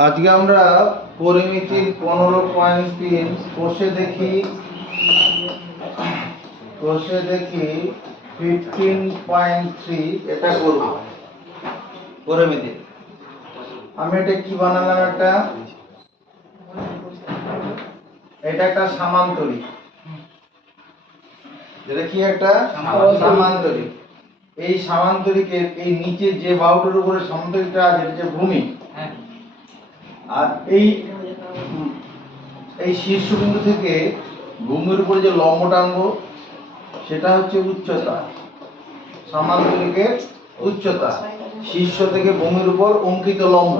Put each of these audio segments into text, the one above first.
আজকে আমরা পরিমিতির 15.3 কোষে দেখি 15.3 এটা করব পরিমিতি। আমি এটা কি বানালাম, এটা একটা সামান্তরিক। যেটা কি একটা সামান্তরিক। এই সামান্তরিকের এই নিচের যে বাহুটার উপরে সামান্তরিকটা আছে এটা হচ্ছে ভূমি। আর এই শীর্ষবিন্দু থেকে ভূমির উপরে যে লম্ব টানবো সেটা হচ্ছে উচ্চতা। সামান্তরিকের উচ্চতা শীর্ষ থেকে ভূমির উপর অঙ্কিত লম্ব,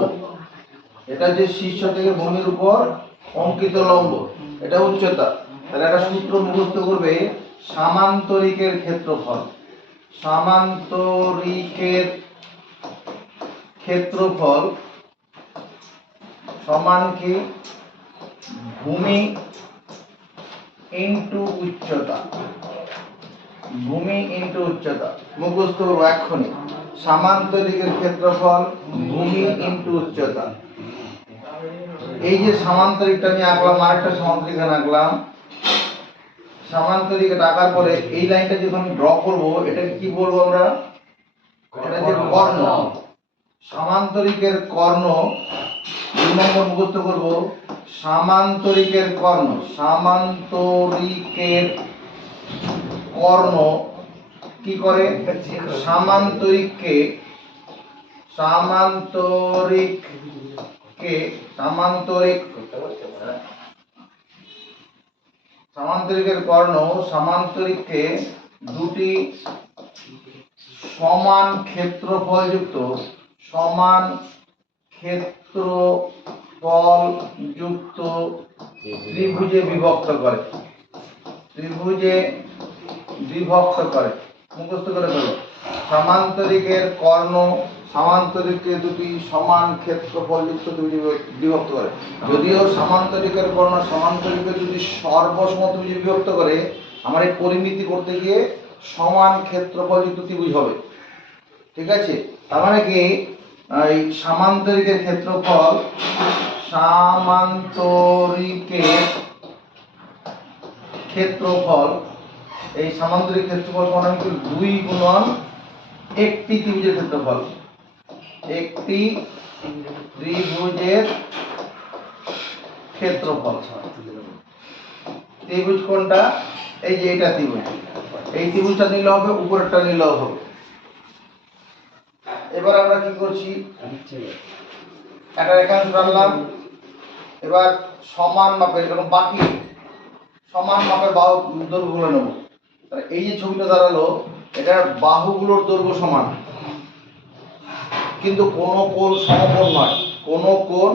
এটা যে শীর্ষ থেকে ভূমির উপর অঙ্কিত লম্ব, এটা উচ্চতা। তাহলে একটা সূত্র মুখস্থ করবে, সামান্তরিকের ক্ষেত্রফল। সামান্তরিকের ক্ষেত্রফল সমান কি ভূমি ইনটু উচ্চতা। ভূমি ইনটু উচ্চতা মুখস্থ করবো এক্ষুনি। সামান্তরিকের ক্ষেত্রফল ভূমি ইনটু উচ্চতা। এই যে সামান্তরিকটা আমি আঁকলাম, আরেকটা সামান্তরিক আঁকলাম। সামান্তরিকটা আঁকার পরে এই লাইনটা যখন আমি ড্র করবো এটাকে কি বলবো আমরা? এটা যে কর্ণ। সামান্তরিকের কর্ণ 2 নম্বর মুখস্থ করব। সামান্তরিকের কর্ণ, সামান্তরিকের কর্ণ কি করে? সামান্তরিককে সামান্তরিকের কর্ণ সামান্তরিককে দুটি সমান ক্ষেত্রফলযুক্ত ত্রিভুজে বিভক্ত করে। মুখস্থ করে ফেলো। সামান্তরিকের কর্ণ সামান্তরিককে দুটি সমান ক্ষেত্রফলযুক্ত ত্রিভুজে বিভক্ত করে। যদিও সামান্তরিকের কর্ণ সামান্তরিককে যদি সর্বসম ত্রিভুজে বিভক্ত করে, আমার এই পরিমিতি করতে গিয়ে সমান ক্ষেত্রফলযুক্ত ত্রিভুজ হবে। ঠিক আছে? তার মানে কি এই সামান্তরিকের ক্ষেত্রফল এই সামান্তরিক ক্ষেত্রফল সমান কি 2 গুণন একটি ত্রিভুজের ক্ষেত্রফল। একটি ত্রিভুজের ক্ষেত্রফল। ত্রিভুজ কোনটা? এই যে এটা ত্রিভুজ। এই ত্রিভুজটা নিলে হবে, উপরেরটা নিলেও হবে। এবার আমরা কি করছি, একটা রেখাংশ টানলাম। এবার সমান মাপের, এরকম বাকি সমান মাপের বাহু দৈর্ঘ্যগুলো নেব। তাহলে এই যে ছবিটা দাঁড়ালো, এটার বাহুগুলোর দৈর্ঘ্য সমান, কিন্তু কোন কোণ সমকোণ নয়। কোন কোণ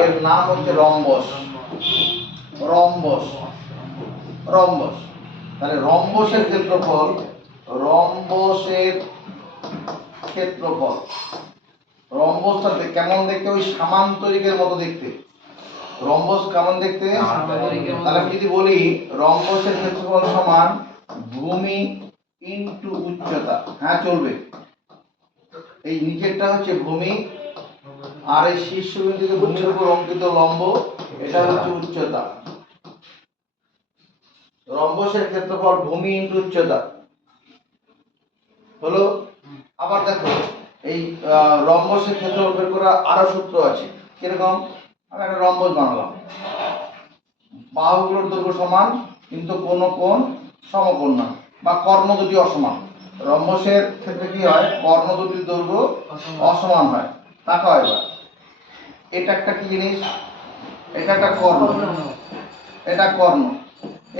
এর নাম হচ্ছে রম্বস। তাহলে রম্বসের ক্ষেত্রফল রম্বসটা কেমন দেখতে? ওই সামান্তরিকের মতো দেখতে। রম্বস কেমন দেখতে? তাহলে আমি যদি বলি রম্বসের ক্ষেত্রফল সমান ভূমি ইনটু উচ্চতা, হ্যাঁ চলবে। এই নিচেরটা হচ্ছে ভূমি, আর এই শীর্ষবিন্দু থেকে ভূমির উপর অঙ্কিত লম্ব, এটা হচ্ছে উচ্চতা। রম্বসের ক্ষেত্রফল ভূমি ইনটু উচ্চতা হলো। আবার দেখো, এই রম্বসের ক্ষেত্রফল বের করার আরো সূত্র আছে। কিরকম? আমি একটা রম্বস বানালাম, বাহুগুলোর দৈর্ঘ্য সমান কিন্তু কোন কোণ সমকোণ না, বা কর্ণ দুটি অসমান। রম্বসের ক্ষেত্রে কি হয়? কর্ণ দুটির দৈর্ঘ্য অসমান হয়। তাকাও এবার, এটা একটা কি জিনিস? এটা একটা কর্ণ, এটা কর্ণ।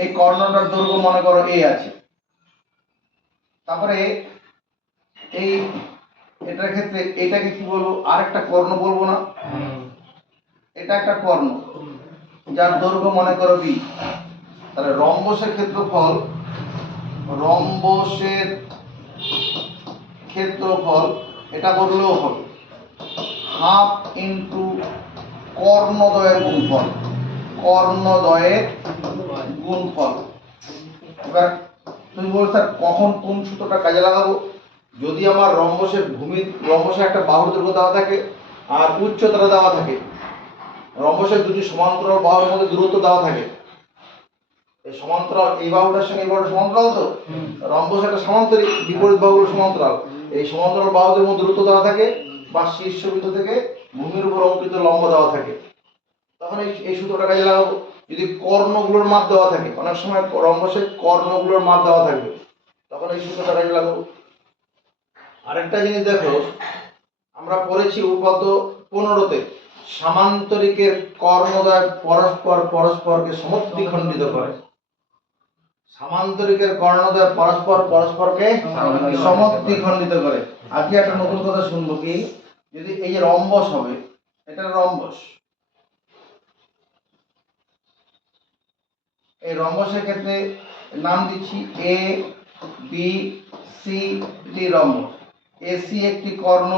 এই কর্ণটার দৈর্ঘ্য মনে করো a আছে। তারপরে এই এটার ক্ষেত্রে এটাকে কি বলবো? আরেকটা কর্ণ বলবো না? এটা একটা কর্ণ যার দৈর্ঘ্য মনে করো b। তাহলে রম্বসের ক্ষেত্রফল এটা বললেও হবে হাফ ইনটু কর্ণদ্বয়ের গুণফল। এবার তুমি বল স্যার কখন কোন সূত্রটা কাজে লাগাবো? যদি আমার রম্বসের একটা বাহুর দৈর্ঘ্য দেওয়া থাকে, আর উচ্চতাটা দেওয়া থাকে। রম্বসের দুটি সমান্তরাল বাহুর মধ্যে দূরত্ব দেওয়া থাকে। এই সমান্তরাল এই বাহুটার সঙ্গে এই বাহুটা সমান্তরাল তো, রম্বস একটা সমান্তরিক, বিপরীত বাহুগুলো সমান্তরাল। এই সমান্তরাল বাহুদের মধ্যে দূরত্ব দেওয়া থাকে বা শীর্ষবিন্দু থেকে ভূমির উপর অঙ্কিত লম্ব দেওয়া থাকে। তখন এই সূত্রটা কাজে লাগাবো। যদি কর্ণগুলোর মাপ দেওয়া থাকে, অনেক সময় রম্বসের কর্ণগুলোর মাপ দেওয়া থাকবে, তখন এই সূত্রটা কাজে লাগাবো। আরেকটা জিনিস দেখো, আমরা পড়েছি গত 15তে, সামান্তরিকের কর্ণদ্বয় পরস্পরকে সমদ্বিখণ্ডিত করে। সামান্তরিকের কর্ণদ্বয় পরস্পরকে সমদ্বিখণ্ডিত করে। আজকে একটা নতুন কথা শুনবো, কি যদি এই যে রম্বস হবে, এটা রম্বস, এই রম্বসের ক্ষেত্রে নাম দিচ্ছি A B C D rhombus. AC একটি কর্ণ,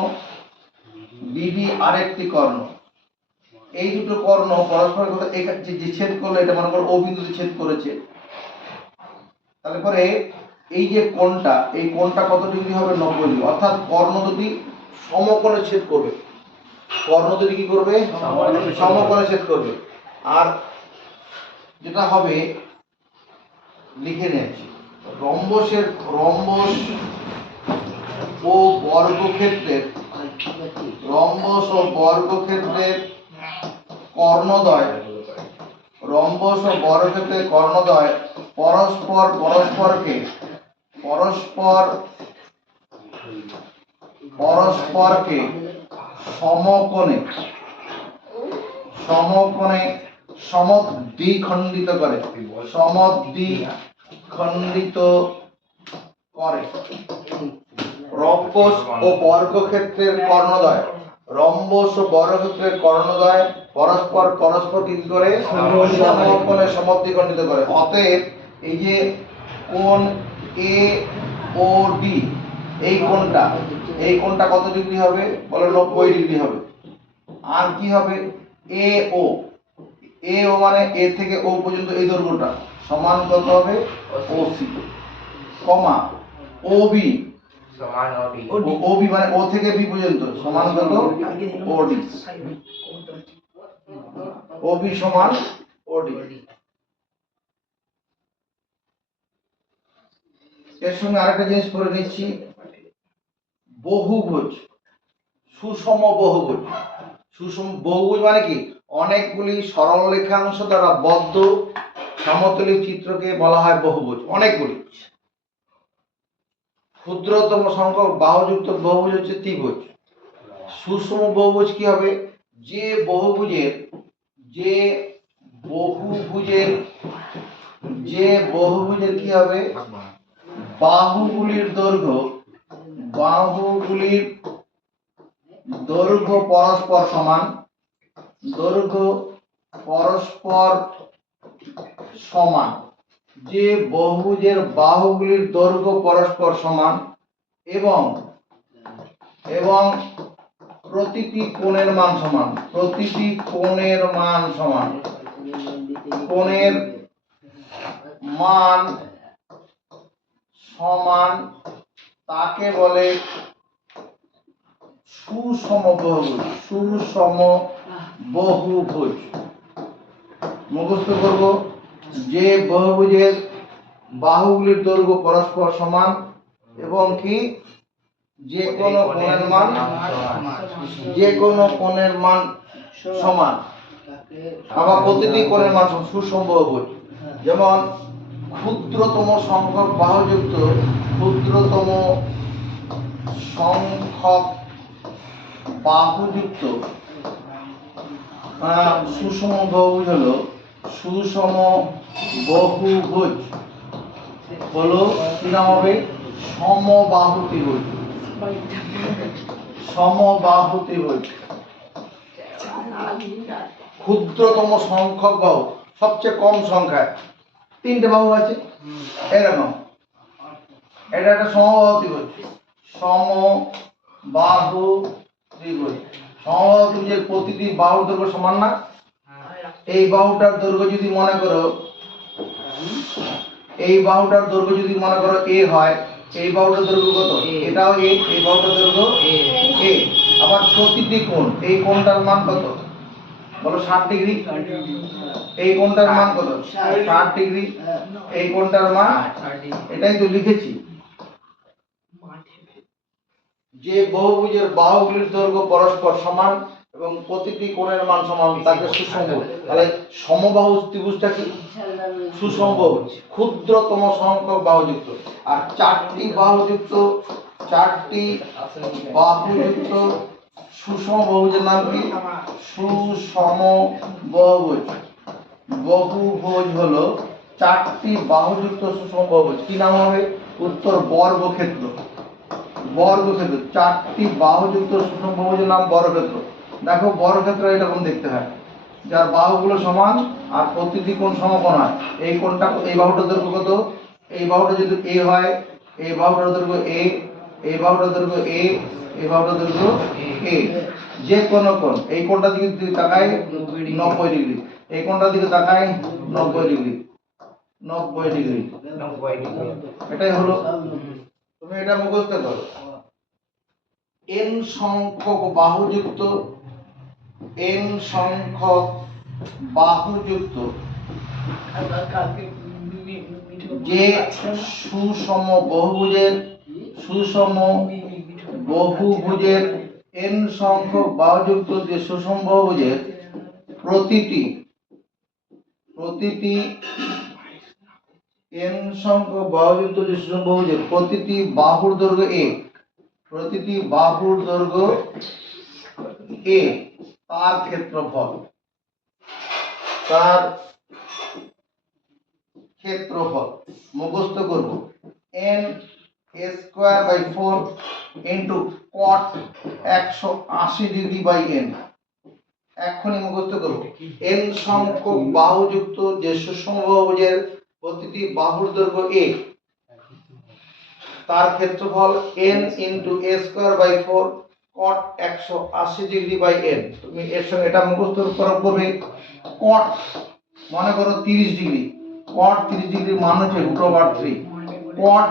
বিডি আরেকটি কর্ণ। এই দুটো কর্ণ পরস্পর যে ছেদ করলো, এটা মনে করো ও বিন্দুতে ছেদ করেছে। তাহলে পরে এই যে কোণটা, এই কোণটা কত ডিগ্রি হবে? 90 ডিগ্রি। অর্থাৎ কর্ণ দুটি সমকোণে ছেদ করবে। কর্ণ দুটি কি করবে? সমকোণে ছেদ করবে। আর যেটা হবে লিখে নিয়েছি, রম্বস ও বর্গক্ষেত্রের কর্ণদ্বয়, পরস্পরকে সমকোণে সমদ্বিখণ্ডিত করে। রম্বস ও বর্গক্ষেত্রের কর্ণদ্বয়, পরস্পর কি করে? সমকোণে সমদ্বিখণ্ডিত করে। অতএব এই যে কোণ এ ও ডি, এই কোণটা কত ডিগ্রি হবে? বলো 90 ডিগ্রি হবে। আর কি হবে? এ ও মানে এ থেকে ও পর্যন্ত এই দৈর্ঘ্যটা সমান কত হবে? ওসি, কমা ওবি মানে ও থেকে বি পর্যন্ত সমান কত? ওডি। ওবি সমান ওডি। এর সঙ্গে আরেকটা জিনিস করে নিচ্ছি, বহুভুজ, সুষম বহুভুজ। সুষম বহুভুজ মানে কি? অনেকগুলি সরল রেখাংশ দ্বারা বদ্ধ সমতলীয় চিত্রকে বলা হয় বহুভুজ। অনেকগুলি। ক্ষুদ্রতম সংখ্যক বাহুযুক্ত বহুভুজ হচ্ছে ত্রিভুজ। সুষম বহুভুজ কি হবে? যে বহুভুজের কি হবে? বাহুগুলির দৈর্ঘ্য পরস্পর সমান, যে বহুভুজের বাহুগুলির দৈর্ঘ্য পরস্পর সমান এবং প্রতিটি কোণের মান সমান, তাকে বলে সুষম বহুভুজ। মুখস্থ করব, যে বহুভুজের বাহুগুলির দৈর্ঘ্য পরস্পর সমান এবং কি যে কোনো কোণের মান সমান, আবার প্রতিটি কোণের মান সুষম বহুভুজ। যেমন ক্ষুদ্রতম সংখ্যক বাহুযুক্ত সুষম বহুভুজ হলো কি নাম হবে? সমবাহু ত্রিভুজ। ক্ষুদ্রতম সংখ্যক বাহু, সবচেয়ে কম সংখ্যায় 3টে বাহু আছে, এরকম। এটা একটা সমবাহু ত্রিভুজের প্রতিটি বাহুর দৈর্ঘ্য সমান না? এই বাহুটার দৈর্ঘ্য যদি মনে করো এ হয়, এই বাহুটার দৈর্ঘ্য কত? এটাও এ, এই বাহুটার দৈর্ঘ্য এ। আবার আবার প্রতিটি কোণ, এই কোণটার মান কত বলো 60 ডিগ্রি, এই কোণটার মান কত 60 ডিগ্রি, এই কোণটার মান, এটাই তো লিখেছি। যে বহুভুজের বাহুগুলির দৈর্ঘ্য পরস্পর সমান এবং প্রতিটি কোণের মান সমান তাকে সুসমবাহু। তাহলে সমবাহু ত্রিভুজটা কি সুসমবাহু, ক্ষুদ্রতম সংখ্যক বাহুযুক্ত। আর চারটি বাহুযুক্ত সুসমবাহুজের নাম কি সুসমবাহুভুজ। বহুভুজ হলো চারটি বাহুযুক্ত সুসমবাহুভুজ। কি নাম হবে? উত্তর বর্গক্ষেত্র। বর্গক্ষেত্র, চারটি বাহুযুক্ত সুসমবাহুজের নাম বর্গক্ষেত্র। দেখো বর্গক্ষেত্র এরকম দেখতে হয়, যার বাহুগুলো সমান আর প্রতিটি কোণ সমকোণ হয়। এই কোণটা, এই বাহুটার দৈর্ঘ্য কত, এই বাহুটা যদি এ হয়, এই বাহুটার দৈর্ঘ্য এ, এই বাহুটার দৈর্ঘ্য এ, এই বাহুটার দৈর্ঘ্য এ। যে কোন কোণ, এই কোণটার দিকে যদি তাকাই 90 ডিগ্রি, এই কোণটার দিকে তাকাই 90 ডিগ্রি, 90 ডিগ্রি, এটাই হলো। তুমি এটা মুখস্থ করো। n সংখ্যক বাহুযুক্ত, n সংখ্যক বাহুযুক্ত যে সুষম বহুভুজের, সুষম বহুভুজের n সংখ্যক বাহুযুক্ত যে সুষম বহুভুজের প্রতিটি n সংখ্যক বাহুযুক্ত যে সুষম বহুভুজের প্রতিটি বাহুর দৈর্ঘ্য a, প্রতিটি বাহুর দৈর্ঘ্য a, তার ক্ষেত্রফল, তার ক্ষেত্রফল মুখস্থ করব। n square by 4 into cot 180 degree by n। এখনই মুখস্থ করব। n সংখ্যক বাহুযুক্ত যে সুষম বহুভুজের প্রতিটি বাহুর দৈর্ঘ্য a, তার ক্ষেত্রফল n into a square by 4 cot 180 degree by n। তুমি এর সঙ্গে এটা মুখস্থ করবে। cot মনে করো 30 ডিগ্রি, cot 30 ডিগ্রির মান হচ্ছে √3। cot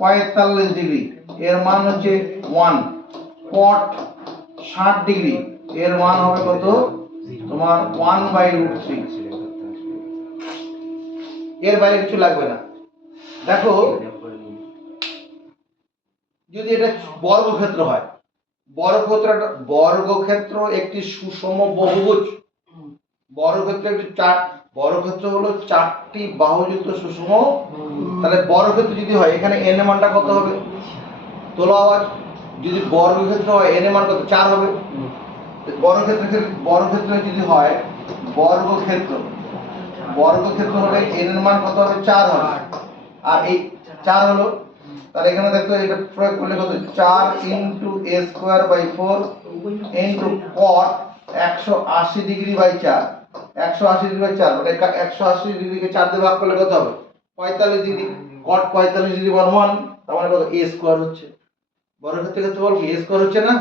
45 ডিগ্রি এর মান হচ্ছে 1। cot 60 ডিগ্রি এর মান হবে কত তোমার 1/√3। এর বাইরে কিছু লাগবে না। দেখো যদি এটা বর্গক্ষেত্র হয়, বর্গক্ষেত্র একটি সুষম বহুভুজ। বর্গক্ষেত্র হলো চারটি বাহুযুক্ত সুষম। তাহলে বর্গক্ষেত্র যদি হয়, এখানে n এর মানটা কত হবে তোলো আওয়াজ। যদি বর্গক্ষেত্র হয় n এর মান কত 4 হবে। বর্গক্ষেত্র যদি হয়, বর্গক্ষেত্র হলে n এর মান কত হবে 4 হবে। আর এই 4 হলো, তাহলে এখানে দেখো এটা প্রয়োগ করলে কত 4 into a square by 4 into cot 180 degree by 4। 180 degree by 4 মানে 180 ডিগ্রিকে 4 দিয়ে ভাগ করলে কত হবে 45 ডিগ্রি। cot 45 ডিগ্রি মান 1, তার মানে কত a স্কয়ার হচ্ছে। বর্গক্ষেত্রের ক্ষেত্রে বলবো a স্কয়ার হচ্ছে না,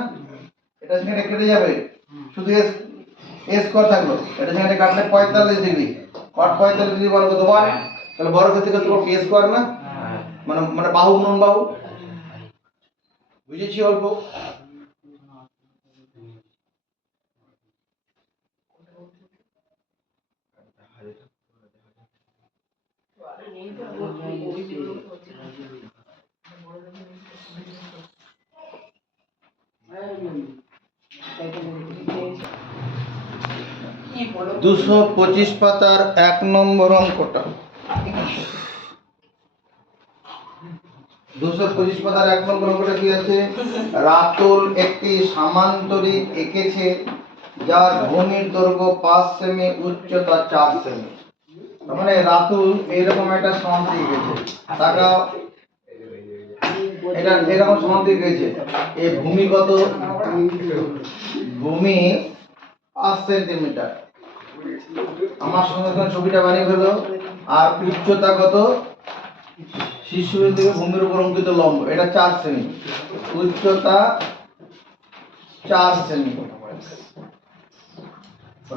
এটা সেখানে কেটে যাবে, শুধু a স্কয়ার থাকলো। এটা সেখানে কাটলে 45 ডিগ্রি, cot 45 ডিগ্রি মান কত 1। তাহলে বর্গক্ষেত্রের ক্ষেত্রে বলবো a স্কয়ার না, মানে বাহু গুণন বাহু। বুঝেছি অল্প? দুশো 25 পাতার 1 নম্বর অঙ্কটা। 225 পাতার 1 নম্বর অঙ্কটা কি আছে? রাতুল একটি সামান্তরিক এঁকেছে যার ভূমির দৈর্ঘ্য 5 সেমি, উচ্চতা 4 সেমি। তার মানে রাতুল এরকম একটা সামান্তরিক এঁকেছে, তাকাও এটা এরকম সামান্তরিক এঁকেছে। এই ভূমি কত? ভূমি 5 সেন্টিমিটার। আমার সঙ্গে সঙ্গে ছবিটা বানিয়ে ফেলো। আর উচ্চতা কত? শীর্ষবিন্দু থেকে ভূমির উপর অঙ্কিত লম্ব, এটা 4 সেমি, উচ্চতা 4 সেমি।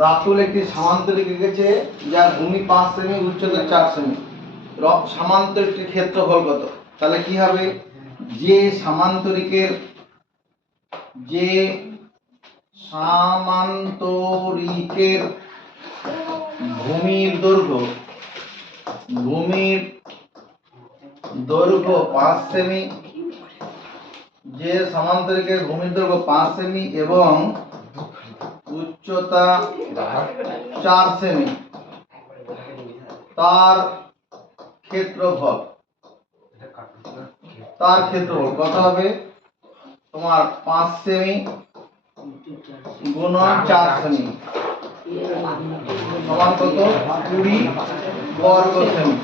রাতুল একটি সামান্তরিক এঁকেছে যার ভূমি 5 সেমি, উচ্চতা 4 সেমি। সামান্তরিকের ক্ষেত্রফল কত? তাহলে কি হবে, যে সামান্তরিকের ভূমির দৈর্ঘ্য 5 সেমি, যে সমান্তরিকের ভূমির দৈর্ঘ্য 5 সেমি এবং উচ্চতা 4 সেমি, তার ক্ষেত্রফল কত হবে? তোমার 5 সেমি গুণন 4 সেমি সমান কত? 20 বর্গ সেমি।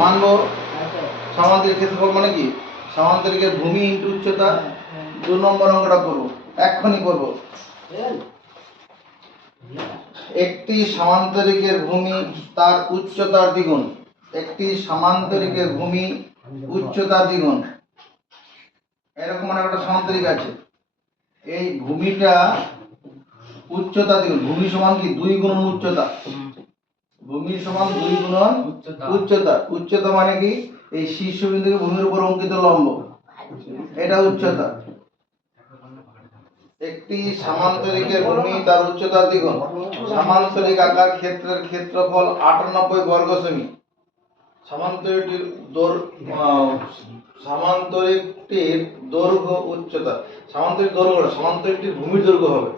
মানবো সমান্তরিক ক্ষেত্রফল মানে কি? সমান্তরিকের ভূমি ইনটু উচ্চতা। 2 নম্বর অঙ্কটা করব, এক্ষুনি করব। একটি সমান্তরিকের ভূমি তার উচ্চতার দ্বিগুণ। একটি সমান্তরিকের ভূমি উচ্চতার দ্বিগুণ। এরকম একটা সমান্তরিক আছে, এই ভূমিটা উচ্চতা দ্বিগুণ। ভূমি সমান কি? 2 গুণন উচ্চতা। ভূমি সমান 2 গুণন উচ্চতা। উচ্চতা মানে কি? এই শীর্ষবিন্দু থেকে ভূমির উপর অঙ্কিত লম্ব, এটা উচ্চতা। একটি সমান্তরিকের ভূমি তার উচ্চতার দ্বিগুণ। সমান্তরিক আকার ক্ষেত্রের ক্ষেত্রফল 98 বর্গ সেমি। সমান্তরিকটির দৈর্ঘ্য উচ্চতা, সমান্তরিকটির ভূমির দৈর্ঘ্য হবে।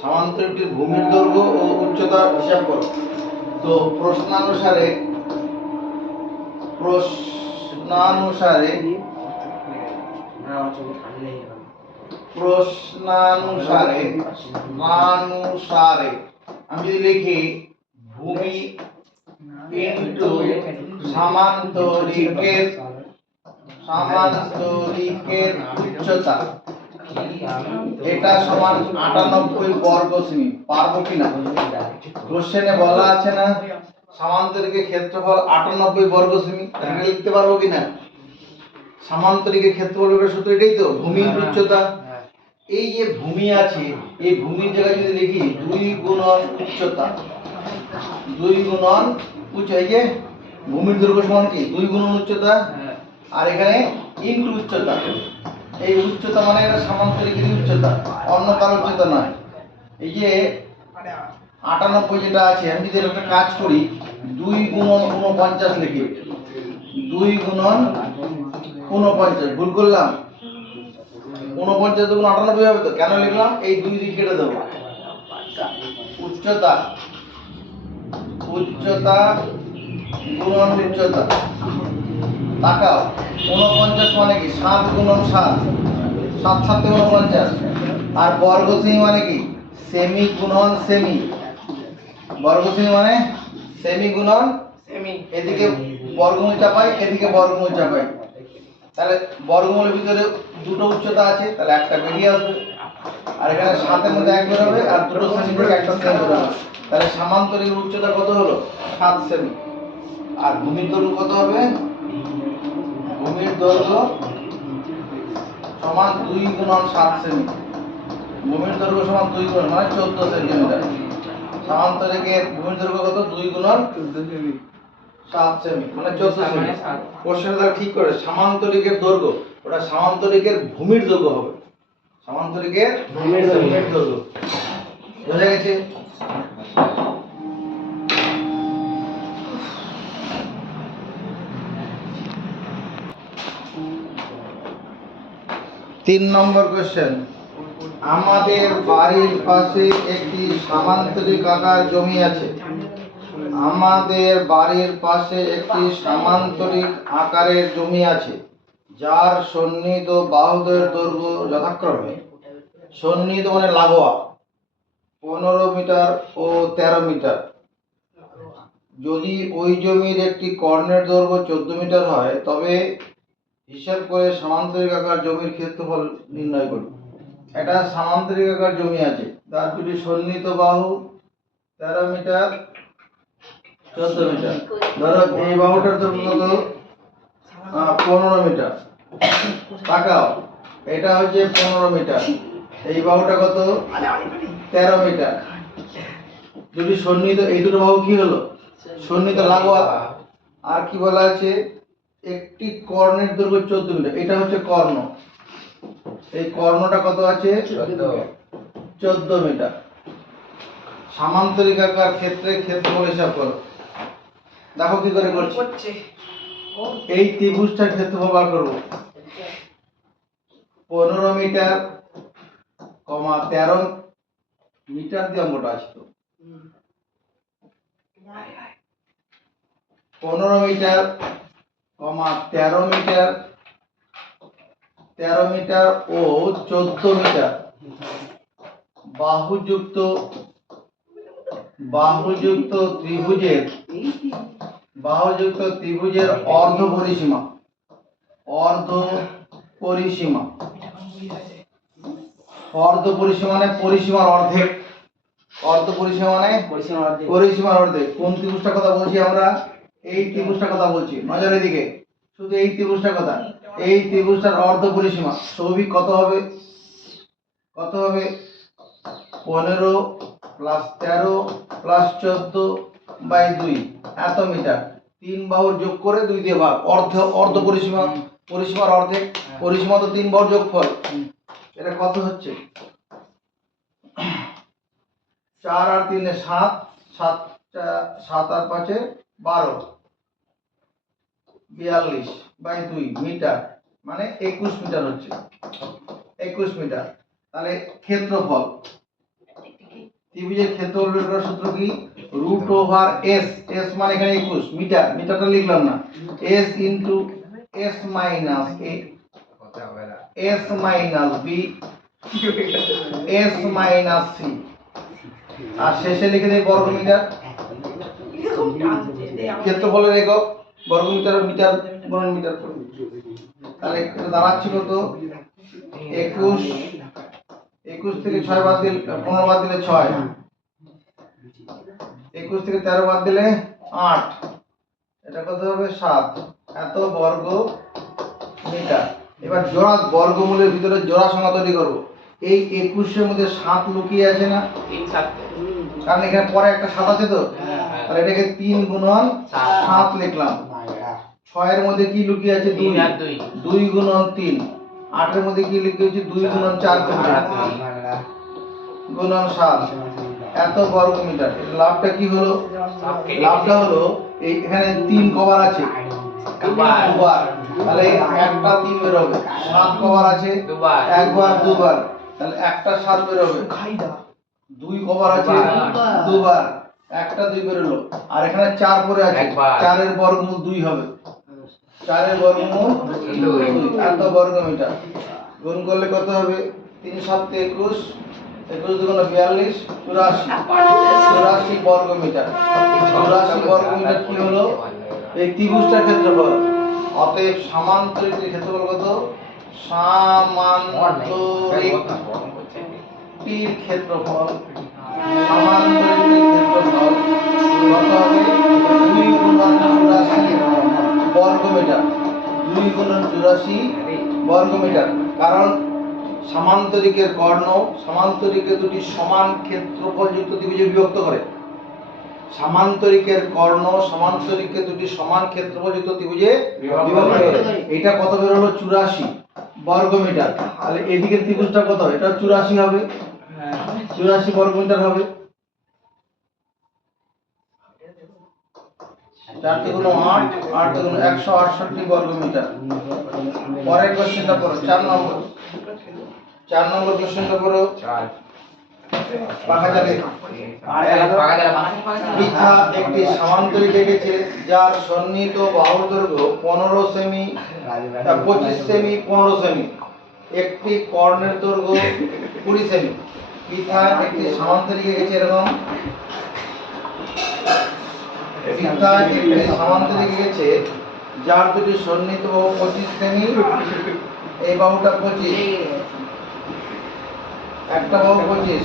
সমান্তরিকটির ভূমির দৈর্ঘ্য ও উচ্চতা হিসাব করো। তো প্রশ্নানুসারে আমি যদি লিখি ভূমি ইনটু সামান্তরিকের উচ্চতা, এটা সমান 98 বর্গ সেমি। পারবো কিনা? কোশ্চেনে বলা আছে না সমান্তরিকের ক্ষেত্রফল 98 বর্গ সেমি, এটা লিখতে পারবো কিনা? সমান্তরিকের ক্ষেত্রফলের সূত্র এটাই তো, ভূমি উচ্চতা। এই যে ভূমি আছে, এই ভূমির জায়গায় যদি লিখি 2 গুণন উচ্চতা, 2 গুণন উচ্চতা, এই যে ভূমির দৈর্ঘ্য সমান কি? 2 গুণন উচ্চতা, আর এখানে ইনটু উচ্চতা। এই উচ্চতা মানে এটা সমান্তরিকের উচ্চতা, অন্য কারো উচ্চতা নয়। এই যে 98 যেটা আছে, আমি যদি একটা কাজ করি 2 গুণন 49 লিখি, 2 গুণন 49, ভুল করলাম? 49 গুণ 98 হবে তো, কেন লিখলাম? এই 2 দিয়ে কেটে দেবো। উচ্চতা গুণন উচ্চতা, তাকাও 49 মানে কি? 7 গুণন 7, 7 7 49। আর বর্গ সেমি মানে কি? সেমি গুণন সেমি। বর্গ সেমি মানে সেমি গুণন সেমি। এদিকে বর্গমূল চাপাই, এদিকে বর্গমূল চাপাই, তাহলে বর্গমূলের ভিতরে দুটো উচ্চতা আছে, তাহলে একটা বেরিয়ে আসবে। আর এখানে 7 এর মধ্যে 1 বের হবে, আর দুটো সেমি থেকে একটা সেমি বের হবে। তাহলে সমান্তরিকের উচ্চতা কত হলো? 7 সেমি। আর ভূমির দৈর্ঘ্য কত হবে? ভূমির দৈর্ঘ্য সমান 2 গুণন 7 সেমি। ভূমির দৈর্ঘ্য সমান 2 গুণন মানে 14 সেন্টিমিটার। সমান্তরিকের ভূমির দৈর্ঘ্য কত? 2 গুণন 7 সেমি মানে 14 সেমি। প্রশ্নটা ঠিক করে, সমান্তরিকের দৈর্ঘ্য, ওটা সমান্তরিকের ভূমির দৈর্ঘ্য হবে। সমান্তরিকের ভূমির দৈর্ঘ্য বোঝা গেছে? তিন নম্বর কোশ্চেন, আমাদের বাড়ির পাশে একটি সমান্তরিক আকার জমি আছে। আমাদের বাড়ির পাশে একটি সমান্তরিক আকারের জমি আছে, যার সন্নিহিত বাহুদের দৈর্ঘ্য যথাক্রমে, সন্নিহিত মানে লাগোয়া, 15 মিটার ও 13 মিটার। যদি ওই জমির একটি কর্ণের দৈর্ঘ্য 14 মিটার হয়, তবে হিসাব করে সমান্তরিক আকার জমির ক্ষেত্রফল নির্ণয় করুন। এটা সমান্তরিক আকার জমি আছে, তার দুটি সন্নিহিত বাহু 13 মিটার 14 মিটার। ধরো এই বাহুটার দৈর্ঘ্য কত? 15 মিটার। তাকাও, এটা হচ্ছে 15 মিটার, এই বাহুটা কত? 13 মিটার। দুটি সন্নিহিত, এই দুটো বাহু কি হলো? সন্নিহিত লাগোয়া। আর কি বলা আছে? একটি কর্ণের দৈর্ঘ্য 14 মিটার, এটা হচ্ছে কর্ণ। এই কর্ণটা কত আছে? 14 মিটার। সামান্তরিকাকার ক্ষেত্রে ক্ষেত্রফল হিসাব করো। দেখো কি করে করছি। এই ত্রিভুজটার ক্ষেত্রফল বার করব। 15 মিটার, 13 মিটার দিয়ে অঙ্কটা আছে তো। 15 মিটার, 13 মিটার, 13 মিটার ও 14 মিটার বাহুযুক্ত ত্রিভুজের অর্ধ পরিসীমা। অর্ধ পরিসীমা মানে পরিসীমার অর্ধেক। অর্ধ পরিসীমা মানে পরিসীমার অর্ধেক। কোন ত্রিভুজটার কথা বলছি আমরা? এই ত্রিভুজটার কথা বলছি। নজরের দিকে, শুধু এই ত্রিভুজটার কথা। এই ত্রিভুজটার অর্ধ পরিসীমা সৌভিক কত হবে? 15 প্লাস 13 প্লাস 14/2 এত মিটার। 3 বাহুর যোগ করে 2 দিয়ে ভাগ। অর্ধ পরিসীমা, পরিসীমার অর্ধেক। পরিসীমা তো 3 বাহুর যোগফল। এটা কত হচ্ছে? 4 আর 3 7, 7 আর 5 12, 42/2 মিটার, মানে 21 মিটার হচ্ছে। 21 মিটার। তাহলে ক্ষেত্রফল, ত্রিভুজের ক্ষেত্রফল বের করার সূত্র কি? √s। s মানে এখানে 21 মিটার, মিটারটা লিখলাম না। s into s minus a, s minus b, s minus c, আর শেষে লিখে দেই বর্গ মিটার। ক্ষেত্রফলের একক বর্গ মিটার, মিটার গুণন মিটার করে। তাহলে এটা দাঁড়াচ্ছে কত? 21 থেকে 6 বাদ দিলে 15 বাদ দিলে 6, 21 থেকে 13 বাদ দিলে 8, এটা কত হবে? 7 এত বর্গ মিটার। এবার জোড়া বর্গমূলের ভিতরে জোড়া সংখ্যা তৈরি করব। এই 21 এর মধ্যে 7 লুকিয়ে আছে না? 3 7, কারণ এখানে পরে একটা 7 আছে তো। তাহলে এটাকে 3 গুণন 7 লিখলাম। 6 এর মধ্যে কি লুকিয়ে আছে? 2 আর 2 গুণন 3। 8 এর মধ্যে কি লুকিয়ে আছে? 2 গুণন 4 গুণন 7 এত বর্গ মিটার। লাভটা কি হলো? লাভটা হলো এখানে 3 কভার আছে, দুবার। তাহলে একটা 3 বের হবে। 7 কভার আছে, একবার দুবার, তাহলে একটা 7 বের হবে। 2 কভার আছে, দুবার, একটা 2 বের হলো। আর এখানে 4 পরে আছে, 4 এর বর্গমূল 2 হবে। 4 এর বর্গমূল 2 এত বর্গ মিটার। গুণ করলে কত হবে? 3 7 21, 21 দুগুণ 42, 84 বর্গ মিটার। 84 বর্গ মিটার কি হলো? এই ত্রিভুজটার ক্ষেত্রফল। অতএব সামান্তরিকের ক্ষেত্রফল কত? সামান্তরিকটির ক্ষেত্রফল, সামান্তরিকের ক্ষেত্রফল কত হবে? 2 গুণন 84 বর্গ মিটার। 2 গুণন 84 বর্গ মিটার। কারণ সামান্তরিকের কর্ণ সামান্তরিকে দুটি সমান ক্ষেত্রফল যুক্ত ত্রিভুজে বিভক্ত করে। সামান্তরিকের কর্ণ সামান্তরিকে দুটি সমান ক্ষেত্রফল যুক্ত ত্রিভুজে বিভক্ত করে। এটা কত বের হলো? 84 বর্গ মিটার। তাহলে এদিকের ত্রিভুজটা কত? এটা 84 হবে, 84 বর্গ মিটার হবে। 4 × 8, 8 × 168 বর্গ মিটার। পরের কোশ্চেনটা পড়ো, 4 নম্বর। 4 নম্বর কোশ্চেনটা পড়ো। পৃথা একটি সামান্তরিক এঁকেছে যার সন্নিহিত বাহুর দৈর্ঘ্য 15 সেমি, 25 সেমি, 15 সেমি। একটি কর্ণের দৈর্ঘ্য 20 সেমি। পৃথা একটি সামান্তরিক এঁকেছে এরকম। পৃথা একটি সামান্তরিক এঁকেছে যার দুটি সন্নিহিত বাহু 25 সেমি, এই বাহুটা 25, একটা বাহু 25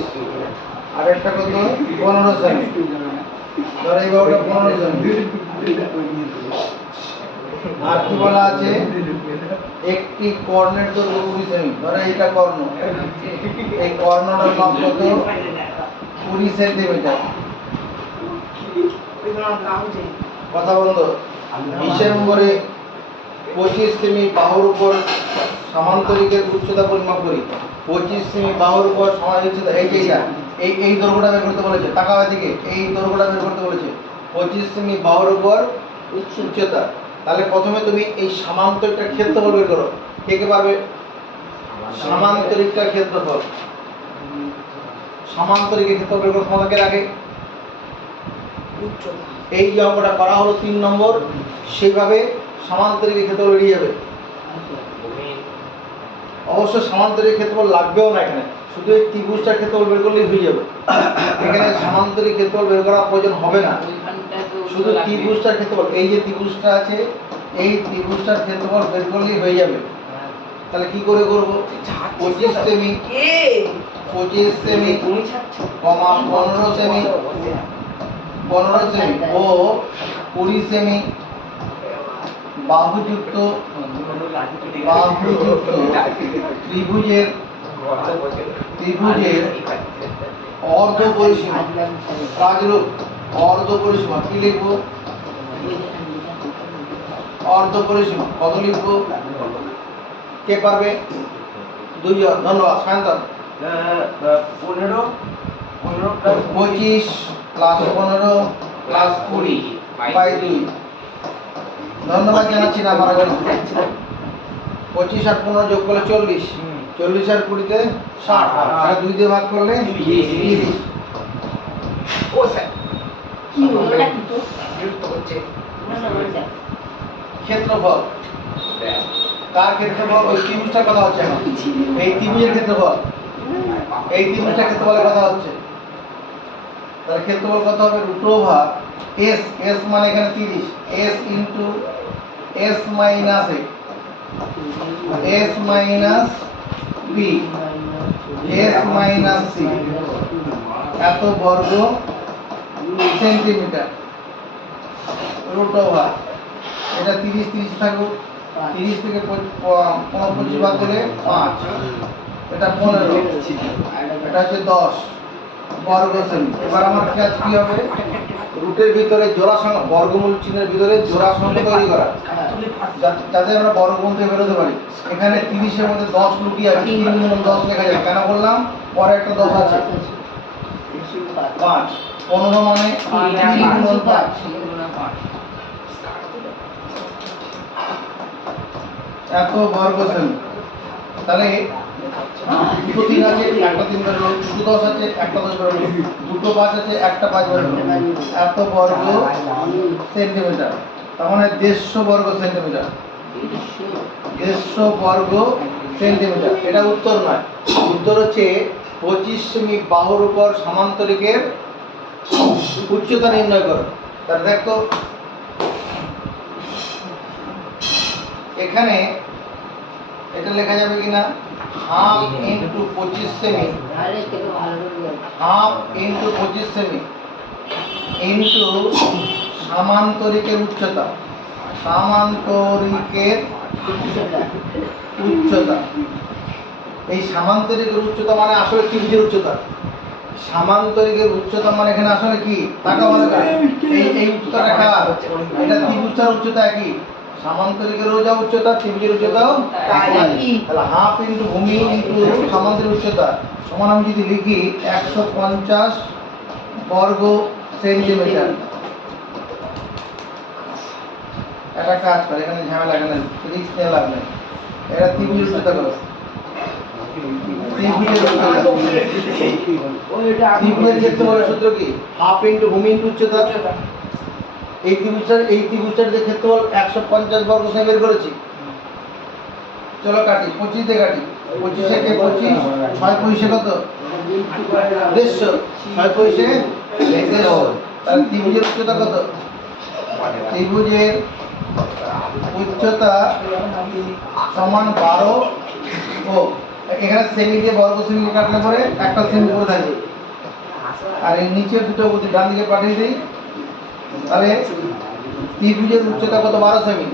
আর একটা কত? 15 সেমি। ধর এই বাহুটা 15 সেমি। আর কি বলা আছে? একটি কর্ণের দৈর্ঘ্য 20 সেমি। ধর এইটা কর্ণ, এই কর্ণটার মাপ কত? 20 সেন্টিমিটার। কথা বন্ধ। হিসেব করে 25 সেমি বাহুর উপর সামান্তরিকের উচ্চতা পরিমাপ করি। 25 সেমি বাহুর উপর সামান্তরিক উচ্চতা এই দৈর্ঘ্যটা বের করতে বলেছে। তাকাও এদিকে, এই দৈর্ঘ্যটা বের করতে বলেছে। 25 সেমি বাহুর উপর উচ্চতা। তাহলে প্রথমে তুমি এই সামান্তরিকটা ক্ষেত্রফল বের করো। কে কে পারবে? সামান্তরিকটা ক্ষেত্রফল, সামান্তরিকের ক্ষেত্রফল বের করো তোমাদেরকে আগে। এই যে অঙ্কটা করা হলো 3 নম্বর, সেইভাবে সামান্তরিকের ক্ষেত্রফল বেরিয়ে যাবে। অবশ্য সমান্তরিক ক্ষেত্রফল লাগবেও না, এখানে শুধু এই ত্রিভুজটার ক্ষেত্রফল বের করলেই হয়ে যাবে। এখানে সমান্তরিক ক্ষেত্রফল বের করার প্রয়োজন হবে না, শুধু ত্রিভুজটার ক্ষেত্রফল, এই যে ত্রিভুজটা আছে এই ত্রিভুজটার ক্ষেত্রফল বের করলেই হয়ে যাবে। তাহলে কি করে করব? 25 সেমি 15 সেমি 15 সেমি ও 20 সেমি বাহুযুক্ত ত্রিভুজের অর্ধ পরিসীমা, কাজরূপ অর্ধ পরিসীমা কি লিখবো? অর্ধ পরিসীমা কত লিখবো? কে পারবে? দুইজন, ধন্যবাদ। Sayantan 25 plus 15 plus 20 by 2। ধন্যবাদ জানাচ্ছি না পারার জন্য। 25 আর 15 যোগ করলে 40, 40 আর 20 তে 60, আর 2 দিয়ে ভাগ করলে 30। ও স্যার কি হলো না কিন্তু বিরক্ত হচ্ছে না ক্ষেত্রফল কার ক্ষেত্রফল? ওই ত্রিভুজটার কথা হচ্ছে এখন। এই ত্রিভুজের ক্ষেত্রফল, এই ত্রিভুজটার ক্ষেত্রফলের কথা হচ্ছে। তাহলে ক্ষেত্রফল কত হবে? √/, s, s মানে এখানে 30, s into s minus a, s minus b, s minus c, এত বর্গ সেন্টিমিটার √/। এটা 30 30 থাকুক, 30 থেকে 25 বাদ দিলে 5, এটা 15, এটা হচ্ছে 10 বর্গ সেমি। এবার আমার কাজ কি হবে? রুটের ভিতরে জোড়া সংখ্যা, বর্গমূল চিহ্নের ভিতরে জোড়া সংখ্যা তৈরি করা, যাতে আমরা বর্গমূল থেকে বেরোতে পারি। এখানে 30 এর মধ্যে 10 লুকিয়ে আছে, 3 গুণন 10 লেখা যাবে। কেন বললাম? পরে একটা 10 আছে, 5, 15 মানে 3 গুণন 5, এত বর্গ সেমি। তাহলে দুটো 3 আছে, একটা 3 বেরোলো, দুটো 10 আছে, একটা 10 বেরোলো, দুটো 5 আছে, একটা 5 বেরোলো, এত বর্গ সেন্টিমিটার। তার মানে 150 বর্গ সেন্টিমিটার, 150 বর্গ সেন্টিমিটার। এটা উত্তর নয়, উত্তর হচ্ছে 25 সেমি বাহুর উপর সামান্তরিকের উচ্চতা নির্ণয় করো। তাহলে দেখো এখানে এটা লেখা যাবে কিনা? Half into 25 cm, half into 25 cm into সামান্তরিকের উচ্চতা, সামান্তরিকের উচ্চতা। এই সামান্তরিকের উচ্চতা মানে আসলে ত্রিভুজের উচ্চতা। সামান্তরিকের উচ্চতা মানে এখানে আসলে কি? টাকা বলে এই উচ্চতাটা কার? এটা ত্রিভুজটার উচ্চতা একই। সামান্তরিকেরও যা উচ্চতা, ত্রিভুজের উচ্চতাও তাই। তাহলে হাফ ইন্টু ভূমি ইন্টু সামান্তরিক উচ্চতা সমান আমি যদি লিখি 150 বর্গ সেন্টিমিটার। একটা কাজ করে, এখানে ঝামেলা, এখানে রিস্ক নেওয়া লাগবে। এটা ত্রিভুজের উচ্চতা করো, ত্রিভুজের ক্ষেত্রফলের সূত্র কি? হাফ ইন্টু ভূমি ইন্টু উচ্চতা। এই ত্রিভুজটার যে ক্ষেত্রফল 150 বর্গ সেমি বের করেছি। চলো কাটি, 25 দিয়ে কাটি, 25 একে 25, 6 পয়সা কত? 150, 6 পয়সা 150। তাহলে ত্রিভুজের উচ্চতা কত? ত্রিভুজের উচ্চতা সমান 12 ও এখানে সেমি দিয়ে বর্গ সেমি কাটলে পরে একটা সেমি পড়ে থাকবে। আর এই নিচের দুটো যদি ডান দিকে পাঠিয়ে দিই, তাহলে ত্রিভুজের উচ্চতা কত? 12 সেমি।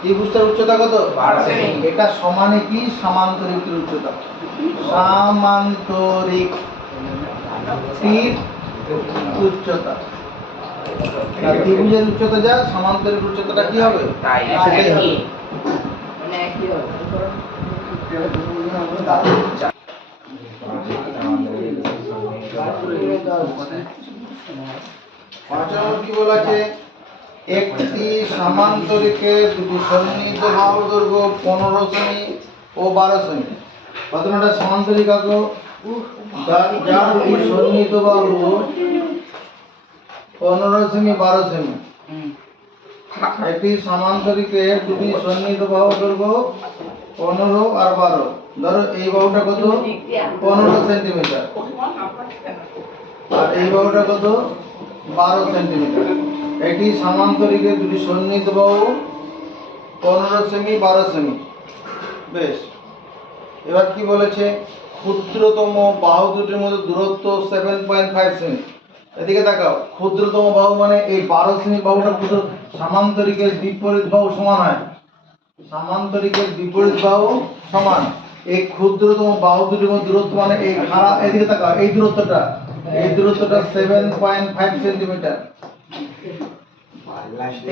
ত্রিভুজটার উচ্চতা কত? 12 সেমি। এটা সমানে কি? সামান্তরিকের উচ্চতা। সামান্তরিকটির উচ্চতা। ত্রিভুজের উচ্চতা যা, সামান্তরিক উচ্চতাটা কি হবে? তাই। পাঁচ নম্বর কি বলা আছে? একটি সামান্তরিকের দুটি সন্নিহিত বাহু দৈর্ঘ্য 15 সেমি ও 12 সেমি। প্রথমটা সমান্তরিক আঁকো, যার দুটি সন্নিহিত বাহু 15 সেমি 12 সেমি। একটি সামান্তরিকের দুটি সন্নিহিত বাহু দৈর্ঘ্য 15 আর 12। ধরো এই বাহুটা কত? 15 সেন্টিমিটার আর এই বাহুটা কত? 12 সেন্টিমিটার। এটি সমান্তরিকের দুটি সন্নিহিত বাহু 15 সেমি 12 সেমি। বেশ, এবার কি বলেছে? ক্ষুদ্রতম বাহু দুটির মধ্যে দূরত্ব 7.5 সেমি। এদিকে তাকাও, ক্ষুদ্রতম বাহু মানে এই 12 সেমি বাহুটা ক্ষুদ্র। সমান্তরিকের বিপরীত বাহু সমান হয়, সমান্তরিকের বিপরীত বাহু সমান। এই ক্ষুদ্রতম বাহু দুটির মধ্যে দূরত্ব মানে এই খাড়া, এদিকে তাকাও, এই দূরত্বটা 7.5 সেন্টিমিটার।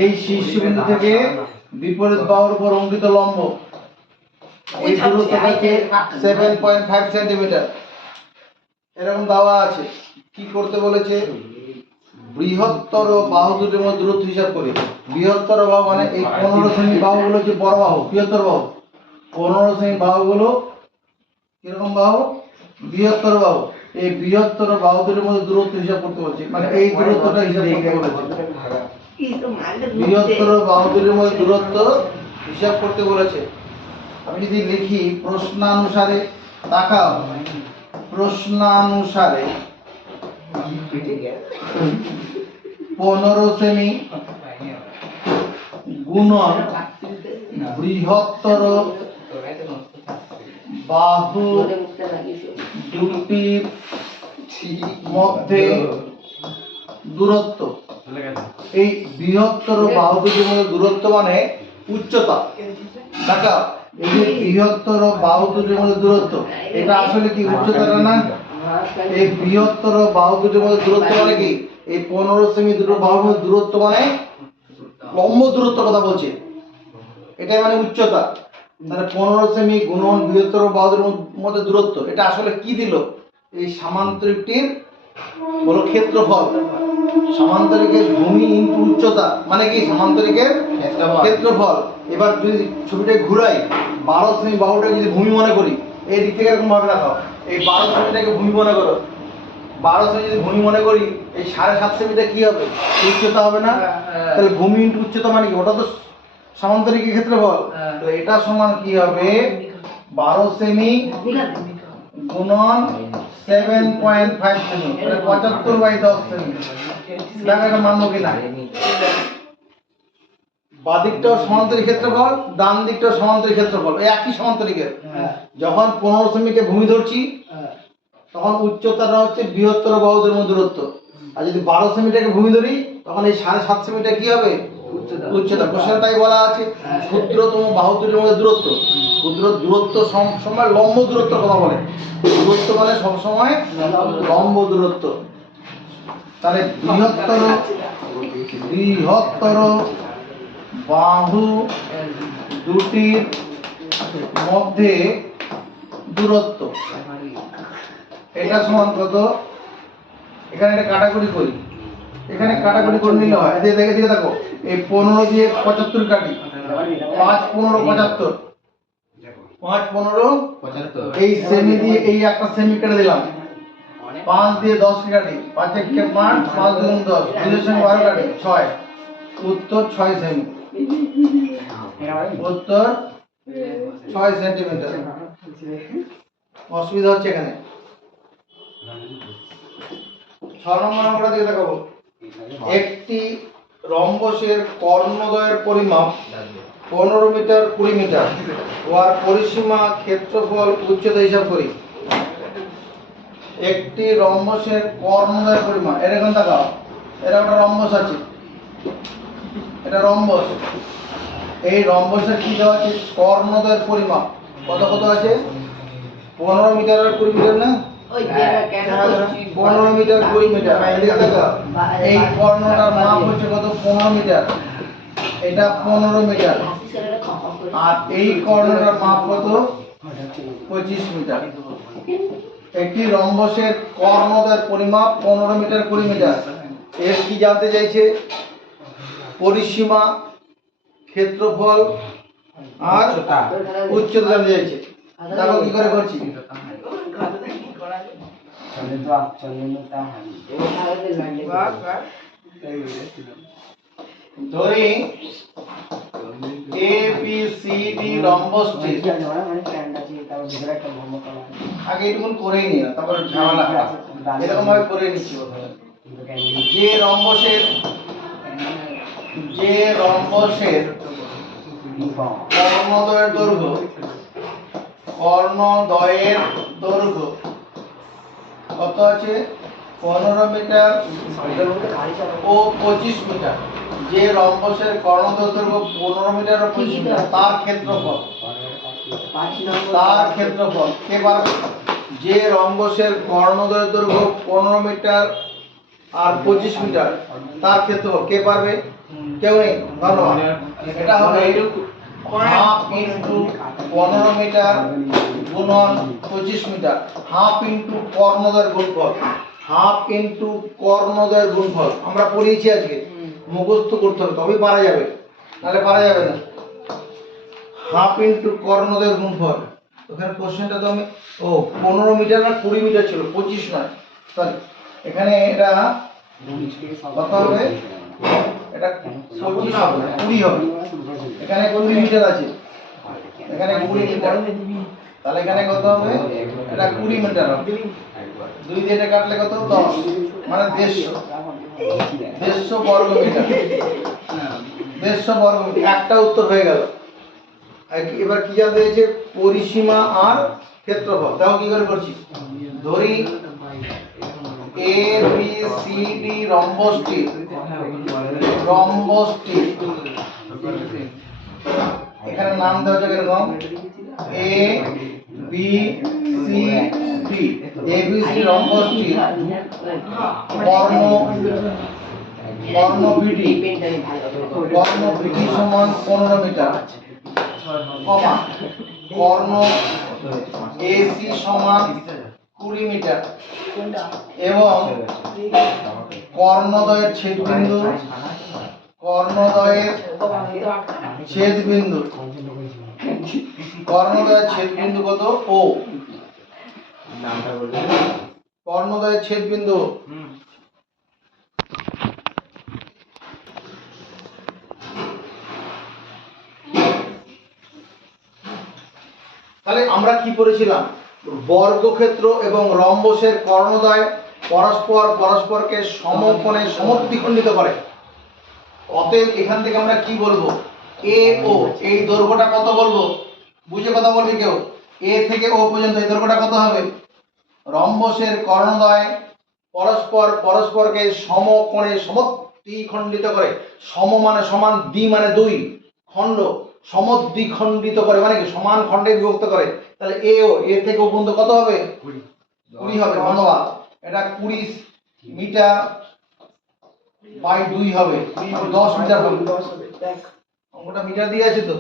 এই শীর্ষবিন্দু থেকে বিপরীত বাহুর উপর অঙ্কিত লম্ব, এই দূরত্বটা হচ্ছে 7.5 সেন্টিমিটার। এরকম দেওয়া আছে। কি করতে বলেছে? বৃহত্তর বাহু দুটির মধ্যে দূরত্ব হিসাব করি। বৃহত্তর বাহু মানে এই 15 সেমি বাহুগুলো হচ্ছে বড় বাহু, বৃহত্তর বাহু। 15 সেমি বাহুগুলো কিরকম বাহু? বৃহত্তর বাহু। এই বৃহত্তর বাহু দুটির মধ্যে দূরত্ব হিসাব করতে বলছে, মানে এই দূরত্বটা হিসাব করতে বলেছে। বৃহত্তর বাহু দুটির মধ্যে দূরত্ব হিসাব করতে বলেছে। আমি যদি লিখি প্রশ্নানুসারে, তাকাও, প্রশ্নানুসারে 15 সেমি গুণন বৃহত্তর বাহু দুটির মধ্যে দূরত্ব। এই বৃহত্তর বাহু দুটির মধ্যে দূরত্ব মানে উচ্চতা। দেখা, এই যে বৃহত্তর বাহু দুটির মধ্যে দূরত্ব, এটা আসলে কি উচ্চতাটা না? এই বৃহত্তর বাহু দুটির মধ্যে দূরত্ব মানে কি? এই 15 সেমি দুটো বাহুর মধ্যে দূরত্ব মানে লম্ব দূরত্ব কথা বলছে, এটাই মানে উচ্চতা। তাহলে 15 সেমি গুণন বৃহত্তর বাহুর মধ্যে দূরত্ব, এটা আসলে কি দিল? এই সামান্তরিকটির বলো ক্ষেত্রফল। সমান্তরিকের ভূমি ইনটু উচ্চতা মানে কি? সমান্তরিকের ক্ষেত্রফল। এবার যদি ছবিটা ঘুরাই, 12 সেমি বাহুটাকে যদি ভূমি মনে করি, এই দিক থেকে এরকম ভাবে রাখো, এই 12 সেমিটাকে ভূমি মনে করো। 12 সেমি যদি ভূমি মনে করি, এই 7.5 সেমিটা কি হবে? উচ্চতা হবে না? তাহলে ভূমি ইনটু উচ্চতা মানে কি? ওটা তো সমান্তরিকের ক্ষেত্রফল। তো এটা সমান কি হবে? 12 সেমি গুণন 7.5 সেমি, মানে 75/10 সেমি। দেখো এটা মানবো কিনা। বাঁ দিকটাও সমান্তরিক ক্ষেত্রফল, ডান দিকটাও সমান্তরিক ক্ষেত্রফল, এই একই সমান্তরিকের। যখন 15 সেমিকে ভূমি ধরছি, তখন উচ্চতাটা হচ্ছে বৃহত্তর বাহুদের মধ্যে দূরত্ব। আর যদি 12 সেমিটাকে ভূমি ধরি, তখন এই 7.5 সেমিটা কি হবে? উচ্চতা। কোশ্চেনে তাই বলা আছে, ক্ষুদ্রতম বাহু দুটির মধ্যে দূরত্ব। ক্ষুদ্র দূরত্ব সবসময় লম্ব দূরত্বের কথা বলে। দূরত্ব মানে সবসময় লম্ব দূরত্ব। তাহলে বৃহত্তর বাহু দুটির মধ্যে দূরত্ব, এটা সমান কত? এখানে এটা কাটাকুটি করি, এখানে কাটাকুটি করে নিলে হয়। দেখে দেখো, এই 15 দিয়ে 75 কাটি, 5 15 75, 5 15 75। এই সেমি দিয়ে এই একটা সেমি কেটে দিলাম, 5 দিয়ে 10 কাটি, 5 1 5, 5 2 10, 2 সঙ্গে 12 কাটি, 6। উত্তর 6 সেমি। উত্তর 6 সেন্টিমিটার। অসুবিধা হচ্ছে এখানে। 6 নম্বর আমরা দিকে দেখাবো। একটি রম্বসের কর্ণদ্বয়ের পরিমাপ 15 মিটার 20 মিটার। ওর পরিসীমা ক্ষেত্রফল উচ্চতা হিসাব করি। একটি রম্বসের কর্ণদ্বয়ের পরিমাপ, এরকম দেখাও, এর একটা রম্বস আছে, এটা রম্বস। এই রম্বসের কি দেওয়া আছে? কর্ণদ্বয়ের পরিমাপ কত কত আছে? 15 মিটার আর 20 মিটার না? 15 মিটার 20 মিটার। এদিকে দেখো, এই কর্ণটার মাপ হচ্ছে কত? 15 মিটার। এটা 15 মিটার। আর এই কর্ণটার মাপ কত? 25 মিটার। একটি রম্বসের কর্ণদ্বয়ের পরিমাপ 15 মিটার 20 মিটার। এর কি জানতে চাইছে? পরিসীমা, ক্ষেত্রফল আর উচ্চতা জানতে চাইছে। দেখো কি করে করছি। ধরি এ বি সি ডি রম্বসটি, আগে এটুকুন করেই নি, তারপর ঝামেলা হয়, এরকম ভাবে করে নিচ্ছি প্রথমে। যে রম্বসের কর্ণদ্বয়ের দৈর্ঘ্য কত আছে? 15 মিটার ও 25 মিটার। যে রম্বসের কর্ণদ্বয়ের দৈর্ঘ্য 15 মিটার ও 25 মিটার, তার ক্ষেত্রফল কে পারবে? যে রম্বসের কর্ণদ্বয়ের দৈর্ঘ্য 15 মিটার আর 25 মিটার, তার ক্ষেত্রফল কে পারবে? কেউ নেই, ধন্যবাদ। এটা হবে হাফ ইনটু 15 মিটার গুণন 25 মিটার, হাফ ইনটু কর্ণদ্বয়ের গুণফল। আমরা পড়িয়েছি আজকে, মুখস্থ করতে হবে তবেই পারা যাবে, নাহলে পারা যাবে না। হাফ ইনটু কর্ণদ্বয়ের গুণফল। ওখানে কোশ্চেনটা তো আমি 15 মিটার না 20 মিটার ছিল, 25 নয়, সরি। এখানে এটা কত হবে? এটা 25 হবে, 20 হবে। এখানে 20 মিটার আছে, এখানে 20 মিটার, তাহলে এখানে কত হবে? এটা 20 মিটার হবে। 2 দিয়ে এটা কাটলে কত? 10, মানে 150 বর্গ মিটার। 150 বর্গ মিটার। একটা উত্তর হয়ে গেল। এবার কি জানতে চাইছে? পরিসীমা আর ক্ষেত্রফল। দেখো কি করে করছি। ধরি এ বি সি ডি রম্বসটি এখানে নাম দেওয়া যাবে এরকম এ বি সি ডি। এ বি সি রম্বসটি কর্ণ বিডি সমান 15 মিটার, কমা কর্ণ এসি সমান 20 মিটার এবং কর্ণদ্বয়ের ছেদবিন্দু কত? ও। কর্ণদ্বয়ের ছেদবিন্দু তাহলে আমরা কি করেছিলাম? বর্গক্ষেত্র এবং রম্বসের কর্ণদ্বয় পরস্পরকে সমকোণে সমদ্বিখণ্ডিত করে। অতএব এখান থেকে আমরা কি বলবো? এ ও, এই দৈর্ঘ্যটা কত বলবো? বুঝে কথা বলবি কেউ? এ থেকে ও পর্যন্ত এই দৈর্ঘ্যটা কত হবে? রম্বসের কর্ণদ্বয় পরস্পরকে সমকোণে সমদ্বিখণ্ডিত করে। সম মানে সমান, দ্বি মানে দুই, খণ্ড সমদ্বিখণ্ডিত করে মানে কি? সমান খণ্ডে বিভক্ত করে। তাহলে এ ও, এ থেকে ও পর্যন্ত কত হবে? 20 হবে। ধন্যবাদ। এটা 20 মিটার বাই 2 হবে, 10 মিটার হবে। অঙ্কটা মিটার দিয়ে আছে তো?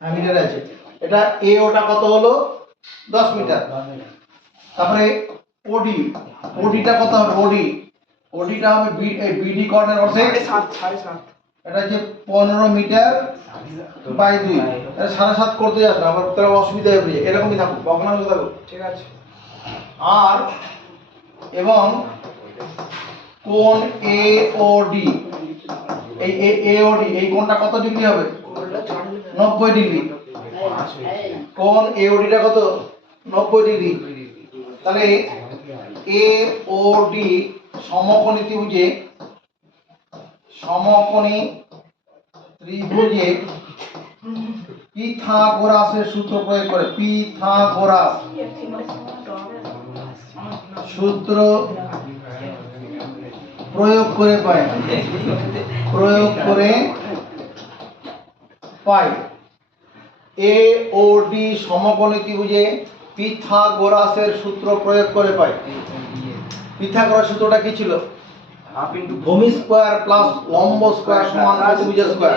হ্যাঁ, মিটার আছে। এটা এ ওটা কত হলো? 10 মিটার। তারপরে ওডিটা কত হবে? ওডিটা হবে বিডি কর্ণের অর্ধেক, 7.5। এটা হচ্ছে 15 মিটার বাই 2। এটা 7.5 করতে যাস না, আবার তোর অসুবিধা হবে। এরকমই থাকুক, বকনাংশ থাকুক, ঠিক আছে। আর এবং কোণ এওডি, এই এওডি এই কোণটা কত ডিগ্রি হবে? 90 ডিগ্রি। কোণ এওডিটা কত? 90 ডিগ্রি। তাহলে এওডি সমকোণী ত্রিভুজে পিথাগোরাসের সূত্র প্রয়োগ করে, পিথাগোরাস সূত্র প্রয়োগ করে পাই এ ও ডি সমকোণী ত্রিভুজে পিথাগোরাসের সূত্র প্রয়োগ করে পাই। পিথাগোরাস সূত্রটা কি ছিল? ভূমি স্কয়ার প্লাস লম্ব স্কয়ার সমান অতিভুজ স্কয়ার।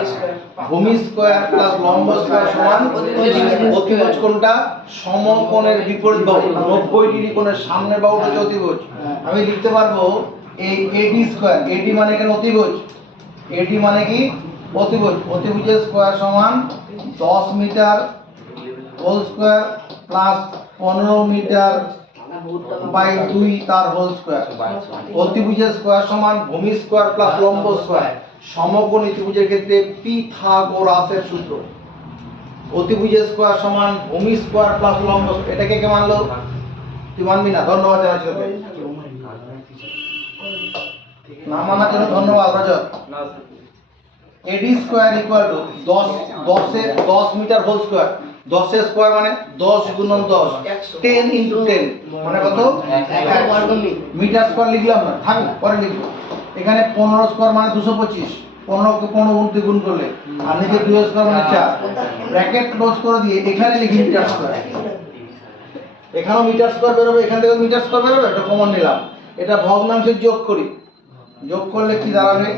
ভূমি স্কয়ার প্লাস লম্ব স্কয়ার সমান অতিভুজ কোনটা? সমকোণের বিপরীত বাহু। 90 ডিগ্রি কোণের সামনের বাহুটা হচ্ছে অতিভুজ। আমি লিখতে পারবো এই এডি স্কয়ার। এডি মানে এখানে অতিভুজ। এডি মানে কি? অতিভুজ। অতিভুজের স্কয়ার সমান 10 metre whole square plus 15 metre by 2 তার হোল স্কয়ার। অতিভুজের স্কয়ার সমান ভূমি স্কয়ার প্লাস লম্ব স্কয়ার। সমকোণী ত্রিভুজের ক্ষেত্রে পিথাগোরাসের সূত্র। অতিভুজের স্কয়ার সমান ভূমি স্কয়ার প্লাস লম্ব। এটাকে কে মানলো? তুই মানবি না? ধন্যবাদ জানাচ্ছি তোকে। না মানার জন্য ধন্যবাদ Rajat. AD square equal to 10 metre whole square. 10 এর স্কয়ার মানে 10 গুণন 10, 10 ইনটু 10 মানে কত? মিটার স্কয়ার লিখলাম না, থাক পরে লিখব। এখানে 15 স্কয়ার মানে 225, 15 কে 15 গুণ গুণ করলে, আর নিচে 2 স্কয়ার মানে 4। ব্র্যাকেট ক্লোজ করে দিয়ে এখানে লিখি মিটার স্কয়ার। এখানেও মিটার স্কয়ার বেরোবে, এখান থেকে মিটার স্কয়ার বেরোবে, এটা কমন নিলাম। এটা ভগ্নাংশে যোগ করি। যোগ করলে কি দাঁড়াবে?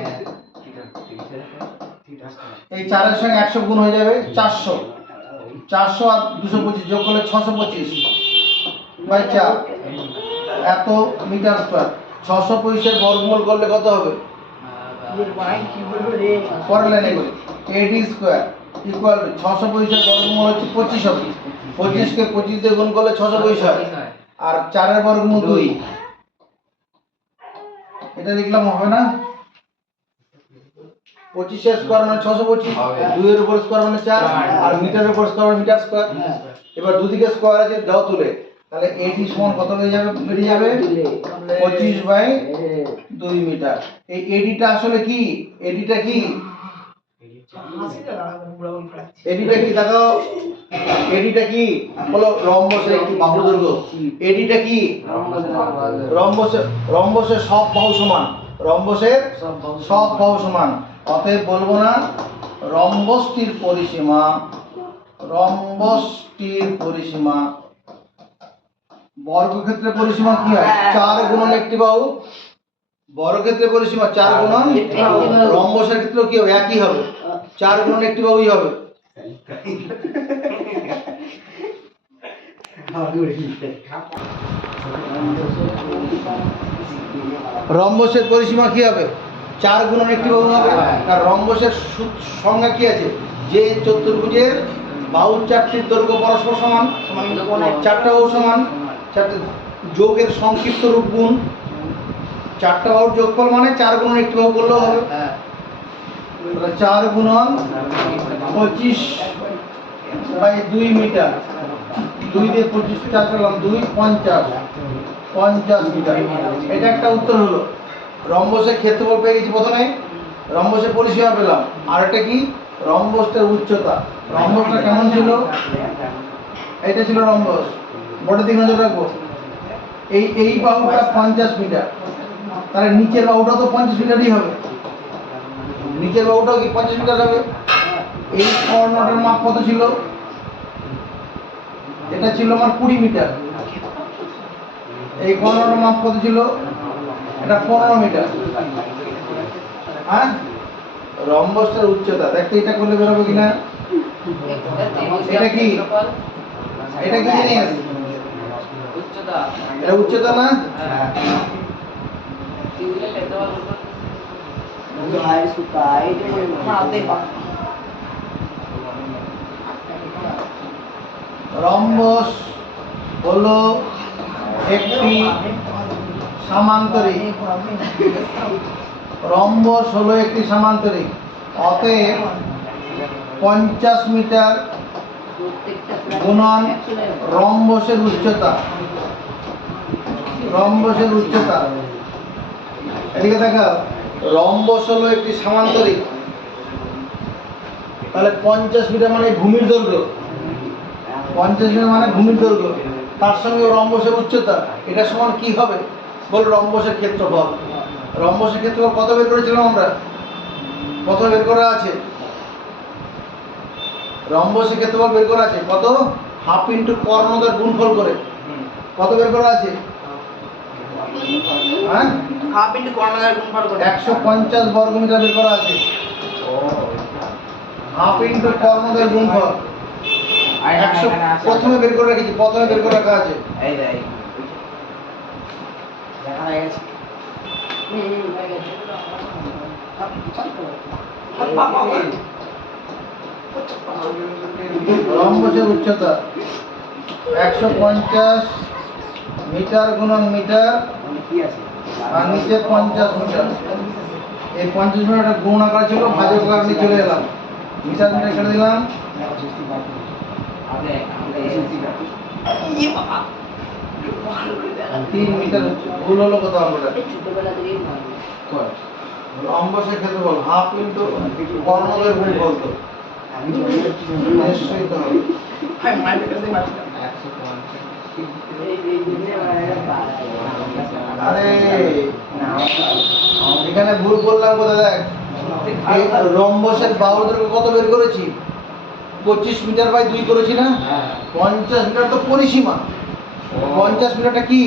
এই 4 এর সঙ্গে 100 গুণ হয়ে যাবে 400। 400 আর 225 যোগ করলে 625 বাই 4 এত মিটার স্কয়ার। 625 এর বর্গমূল করলে কত হবে? পরের লাইনে করি। এডি স্কয়ার ইকুয়াল টু 625 এর বর্গমূল হচ্ছে 25 হবে। 25 কে 25 দিয়ে গুণ করলে 625 হয়, আর 4 এর বর্গমূল 2। এটা লিখলাম হবে না? 25 এর স্কয়ার মানে 625, 2 এর উপর স্কয়ার মানে 4, আর মিটারের উপর স্কয়ার মানে মিটার স্কয়ার। এবার দুদিকে স্কয়ার আছে, দাও তুলে। তাহলে এডি সমান কত হয়ে যাবে? বেরিয়ে যাবে 25 বাই 2 মিটার। এই এডিটা আসলে কি? এডিটা কি? এডিটা কি দেখো? এডিটা কি? বলো রম্বসের একটি বাহু দৈর্ঘ্য। এডিটা কি? রম্বসের সব বাহু সমান। রম্বসের সব বাহু সমান। অতএব বলবো না রম্বসটির পরিসীমা, রম্বসটির পরিসীমা বর্গক্ষেত্রের পরিসীমা কি হয়? 4 গুণন একটি বাহু। বর্গক্ষেত্রের পরিসীমা 4 গুণন, রম্বসের ক্ষেত্রেও কি হবে? একই হবে, 4 গুণন একটি বাহুই হবে। রম্বসের পরিসীমা কি হবে? 4 গুণন একটি বাহু হবে। আর রম্বসের সংজ্ঞা কি আছে? যে চতুর্ভুজের বাহু 4টির দৈর্ঘ্য পরস্পর সমান, 4টা বাহু সমান, 4টা যোগের সংক্ষিপ্ত রূপ গুণ। 4টা বাহুর যোগফল মানে 4 গুণন একটি বাহু বললেও হবে। 4 গুণন 25 বাই 2 মিটার। 2 দিয়ে 25 4 করলাম 2 50 মিটার। এটা একটা উত্তর হলো। রম্বসের ক্ষেত্রফল পেয়ে গেছি প্রথমে, রম্বসের পরিসীমা পেলাম। আর একটা কি? রম্বসটার উচ্চতা। রম্বসটা কেমন ছিল? এটা ছিল রম্বস। বড় দিকে নজর রাখবো। এই বাহুটা 50 মিটার, তাহলে নিচের বাহুটা তো 50 মিটারই হবে। নিচের বাহুটাও কি 50 মিটার হবে? এই কর্ণটার মাপ কত ছিল? এটা ছিল আমার 20 মিটার। এই কর্ণটার মাপ কত ছিল? এটা 15 মিটার। হ্যাঁ, রম্বসটার উচ্চতা দেখতে এটা করলে বেরোবে কিনা? এটা কি? এটা কি জিনিস? উচ্চতা। এটা উচ্চতা না? রম্বস হলো একটি সামান্তরিক। রম্বস হলো একটি সামান্তরিক। অতএব 50 মিটার গুণন রম্বসের উচ্চতা। রম্বসের উচ্চতা এদিকে দেখা। রম্বস হলো একটি সামান্তরিক, তাহলে 50 মিটার মানে ভূমির দৈর্ঘ্য। 50 মিটার মানে ভূমির দৈর্ঘ্য, তার সঙ্গে রম্বসের উচ্চতা, এটা সমান কি হবে? বল রম্বসের ক্ষেত্রফল। রম্বসের ক্ষেত্রফল কত বের করেছিলাম আমরা? কত বের করা আছে? রম্বসের ক্ষেত্রফল বের করা আছে কত? হাফ ইন্টু কর্ণদার গুণফল করে। কত বের করা আছে? হ্যাঁ, হাফ ইন্টু কর্ণধার গুণফল করে 150 বর্গ মিটার বের করা আছে। হাফ ইন্টু কর্ণদের গুণফল 100 প্রথমে বের করে রেখেছি, প্রথমে বের করে রাখা আছে। এই রে দেখা হয়ে গেছে হয়ে গেছে রম্বসের উচ্চতা 150 মিটার গুণন মিটার কি আছে আর নিচে 50 মিটার। এই 50 মিটারটা গুণ আকার ছিল, ভাজক আকার নিয়ে চলে এলাম, মিটার মিটার কেটে দিলাম। আগে আমাদের এসএসসি বাকি ই বাবা 3 মিটার হচ্ছে। ভুল হলো কোথাও আমরা। ছোটবেলা থেকেই ভালো রম্বসের ক্ষেত্রফল হাফ ইন্টু কর্ণদের গুণফল তো নিশ্চয়ই তো হবে। ভাই মাইন্ডের কাছে মারছিলাম আরে এখানে ভুল করলাম কোথায় দেখ। এই রম্বসের বাহুর দৈর্ঘ্য কত বের করেছি? 25 মিটার বাই 2 করেছি না? 50 মিটার তো পরিসীমা। 50 মিটারটা কি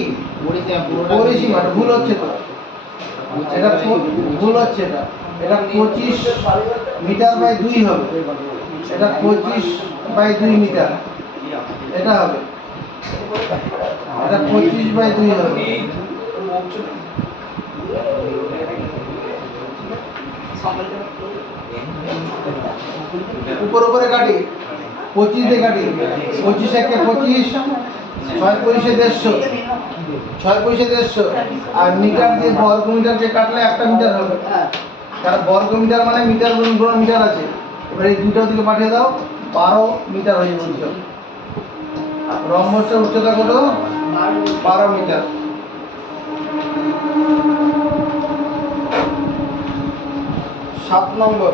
পরিসীমা? এটা ভুল হচ্ছে তো, এটা ভুল হচ্ছে। এটা 25 মিটার বাই 2 হবে। এটা 25 বাই 2 মিটার এটা হবে। এটা 25 বাই 2 হবে। উপর উপরে কাটি, 25 দিয়ে কাটি, 25 একে 25, 6 পয়সা 150, 6 পয়সা 150 আর মিটার দিয়ে বর্গ মিটার দিয়ে কাটলে 1 মিটার হবে। কারণ বর্গ মিটার মানে মিটার গুণ মিটার আছে। এবার এই দুটো দিকে পাঠিয়ে দাও, 12 মিটার হয়ে যাবে। রম্বসের উচ্চতা কত? 12 মিটার। 7 নম্বর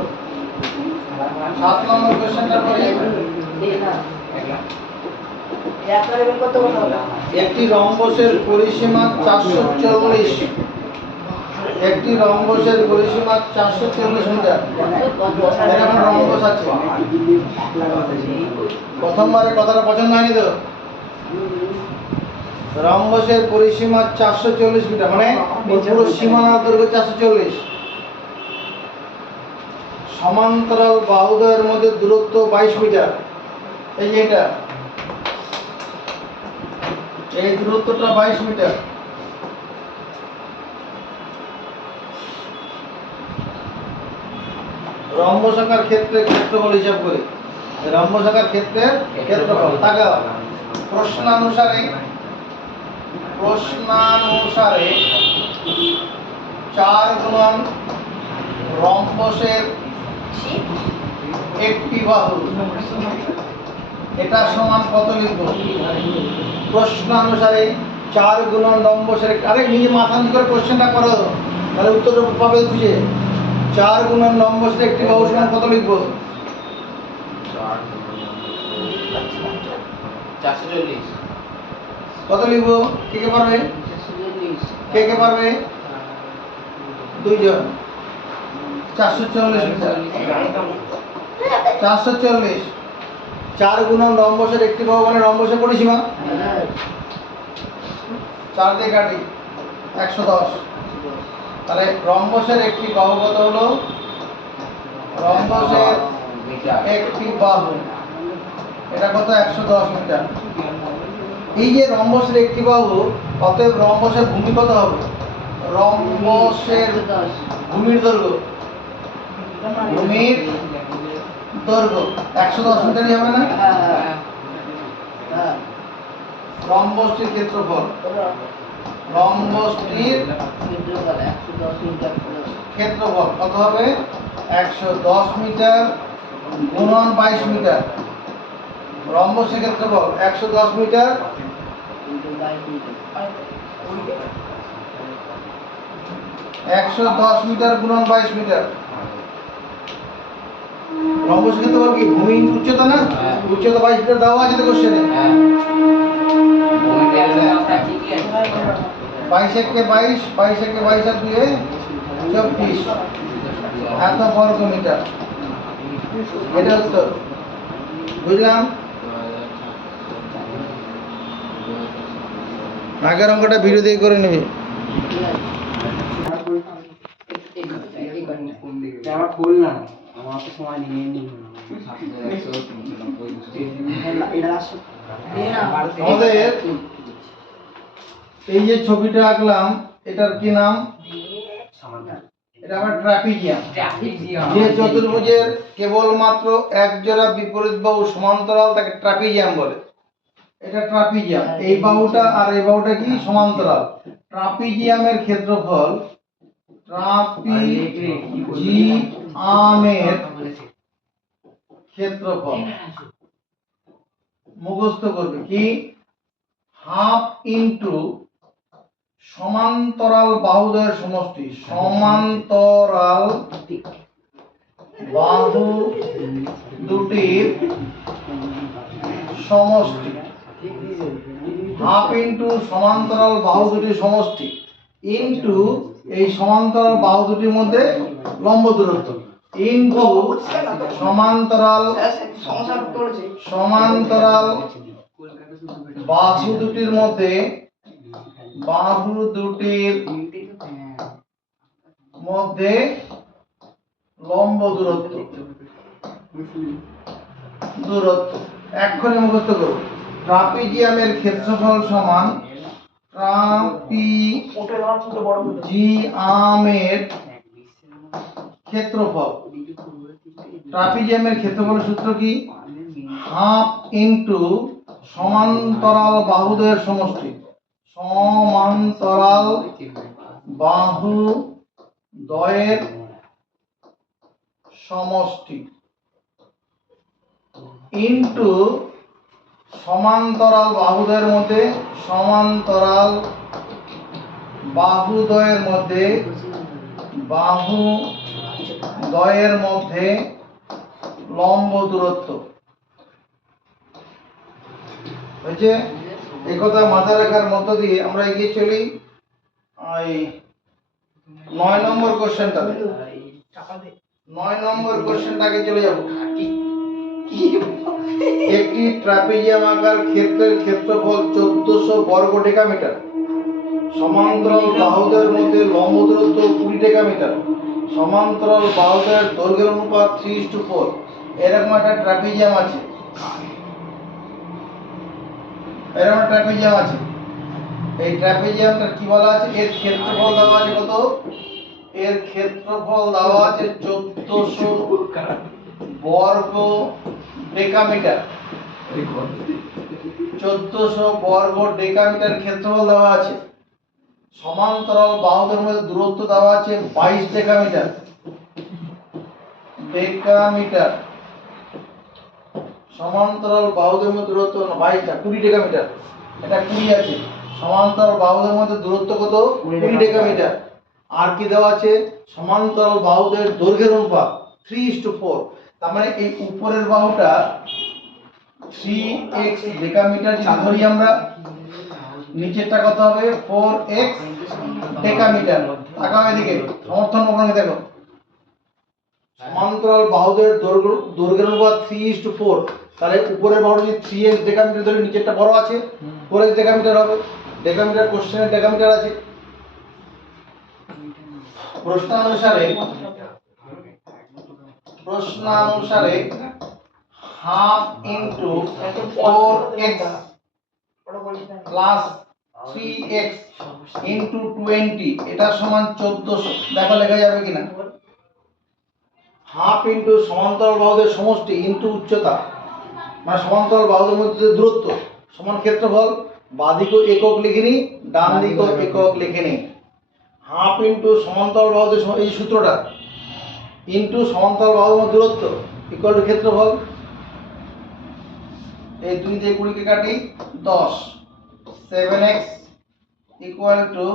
কোশ্চেনটা করি। একটি রম্বসের পরিসীমা 440, একটি রম্বসের পরিসীমা 440 মিটার। এরকম রম্বস আছে। প্রথমবারে কথাটা পছন্দ হয়নি তো? রম্বসের পরিসীমা 440 মিটার মানে পুরো সীমানার দৈর্ঘ্য 440। সমান্তরাল বাহুদ্বয়ের মধ্যে দূরত্ব 22 মিটার। এই যে এটা, এই দূরত্বটা 22 মিটার। রম্বসাকার ক্ষেত্রে ক্ষেত্রফল হিসাব করে, রম্বসাকার ক্ষেত্রের ক্ষেত্রফল তাকাও। প্রশ্নানুসারে 4 গুণন রম্বসের একটি বাহু, এটা সমান কত লিখব? প্রশ্নানুসারে 4 গুণন রম্বসের, আরে নিজে মাথা নিচে করে কোশ্চেনটা করো, তাহলে উত্তরটা পাবে বুঝে। 4 গুণন রম্বসের একটি বাহু সমান কত লিখব? 440 কত লিখব? কে কে পারবে? কে কে পারবে? দুইজন। 440 মিটার। 440 4 গুণন রম্বসের একটি বাহু মানে রম্বসের পরিসীমা 4 দিয়ে কাটি 110। তাহলে রম্বসের একটি বাহু কত হলো? রম্বসের একটি বাহু এটা কত? 110 মিটার। এই যে রম্বসের একটি বাহু, অতএব রম্বসের ভূমি কত হবে? রম্বসের ভূমির দৈর্ঘ্য, ভূমির দৈর্ঘ্য 110 মিটারই হবে না? রম্বসটির ক্ষেত্রফল, রম্বসটির ক্ষেত্রফল কত হবে? 110 মিটার গুণন 22 মিটার। রম্বসের ক্ষেত্রফল 110 মিটার 110 মিটার গুণন 22 মিটার। রম্বসের ক্ষেত্রফল কি? ভূমি উচ্চতা না? উচ্চতা 22 মিটার দেওয়া আছে তো কোশ্চেনে। 22 একে 22, 22 একে 22 আর 2 এ 24 এত বর্গ মিটার। এটা উত্তর। বুঝলাম? আগের অঙ্কটা ভিডিও দিয়ে করে নিবি। আমার খোল না, আমার তো সময় নেই এটা আসো। আমাদের এই যে ছবিটা আঁকলাম এটার কি নাম? এটা আবার ট্রাপিজিয়াম। যে চতুর্ভুজের কেবলমাত্র এক জোড়া বিপরীত বাহু সমান্তরাল তাকে ট্রাপিজিয়াম বলে। এটা ট্রাপিজিয়াম। এই বাহুটা আর এই বাহুটা কি সমান্তরাল। ট্রাপিজিয়ামের ক্ষেত্রফল ট্রাপিজিয়ামের ক্ষেত্রফল মুখস্থ করবে কি? হাফ ইনটু সমান্তরাল বাহুদ্বয়ের সমষ্টি। সমান্তরাল বাহু দুটির সমষ্টি। হাফ ইনটু সমান্তরাল বাহু দুটির সমষ্টি ইনটু এই সমান্তরাল বাহু দুটির মধ্যে লম্ব দূরত্ব ইনটু সমান্তরাল বাহু দুটির মধ্যে লম্ব দূরত্ব। এক্ষুনি মুখস্থ করো। ট্রাপিজিয়ামের ক্ষেত্রফল সমান ট্রাপিজিয়ামের ক্ষেত্রফল। ট্রাপিজিয়ামের ক্ষেত্রফলের সূত্র কি? হাফ ইনটু সমান্তরাল বাহুদ্বয়ের সমষ্টি। সমান্তরাল বাহুদ্বয়ের সমষ্টি ইনটু সমান্তরাল বাহুদ্বয়ের মধ্যে লম্ব দূরত্ব। হয়েছে? এই কথা মাথায় রাখার মধ্য দিয়ে আমরা এগিয়ে চলি এই 9 নম্বর কোশ্চেনটাতে। 9 নম্বর কোশ্চেনটাকে চলে যাব। একটি ট্রাপিজিয়াম আকার ক্ষেত্রের ক্ষেত্রফল 1400 বর্গ ডেকামিটার। সমান্তরাল বাহুদ্বয়ের মধ্যে লম্ব দূরত্ব 20 ডেকামিটার। সমান্তরাল বাহুদ্বয়ের দৈর্ঘ্যের অনুপাত 3:4। এরকম একটা ট্রাপিজিয়াম আছে। এই ট্রাপিজিয়ামটা কি বলা আছে? এর ক্ষেত্রফল দেওয়া আছে কত? এর ক্ষেত্রফল দেওয়া আছে 1400 বর্গ ডেকামিটার। 1400 বর্গ ডেকামিটার ক্ষেত্রফল দেওয়া আছে। সমান্তরাল বাহুদের মধ্যে দূরত্ব দেওয়া আছে 22 ডেকামিটার। সমান্তরাল বাহুদের মধ্যে দূরত্ব 22টা 20 ডেকামিটার। এটা 20 আছে। সমান্তরাল বাহুদের মধ্যে দূরত্ব কত? 20 ডেকামিটার। আর কি দেওয়া আছে? সমান্তরাল বাহুদের দৈর্ঘ্যের অনুপাত 3:4। তার মানে এই উপরের বাহুটা 3x ডেকামিটার যদি ধরি আমরা, নিচেরটা কত হবে? 4x decametre. তাকাও এদিকে, সমর্থন ওখানে দেখো। সমান্তরাল বাহুদের দৈর্ঘ্যের অনুপাত 3:4। তাহলে উপরের বাহুটা যদি 3x ডেকামিটার ধরে, নিচেরটা বড় আছে 4x ডেকামিটার হবে। ডেকামিটার কোশ্চেনে ডেকামিটার আছে। প্রশ্নানুসারে half into 4x plus 3x into 20 এটা সমান 1400। দেখো লেখা যাবে কিনা? হাফ ইনটু সমান্তরাল বাহুদের সমষ্টি ইনটু উচ্চতা, মানে সমান্তরাল বাহুদের মধ্যে দূরত্ব সমান ক্ষেত্রফল। বাঁ দিকে একক লিখে নিই, ডান দিকে একক লিখে নিই। হাফ ইনটু সমান্তরাল বাহুদের এই সূত্রটা ইনটু সমান্তরাল বাহুদের মধ্যে দূরত্ব ইকুয়াল টু ক্ষেত্রফল। এই 2 দিয়ে 20 কে কাটি 10। 7x equal to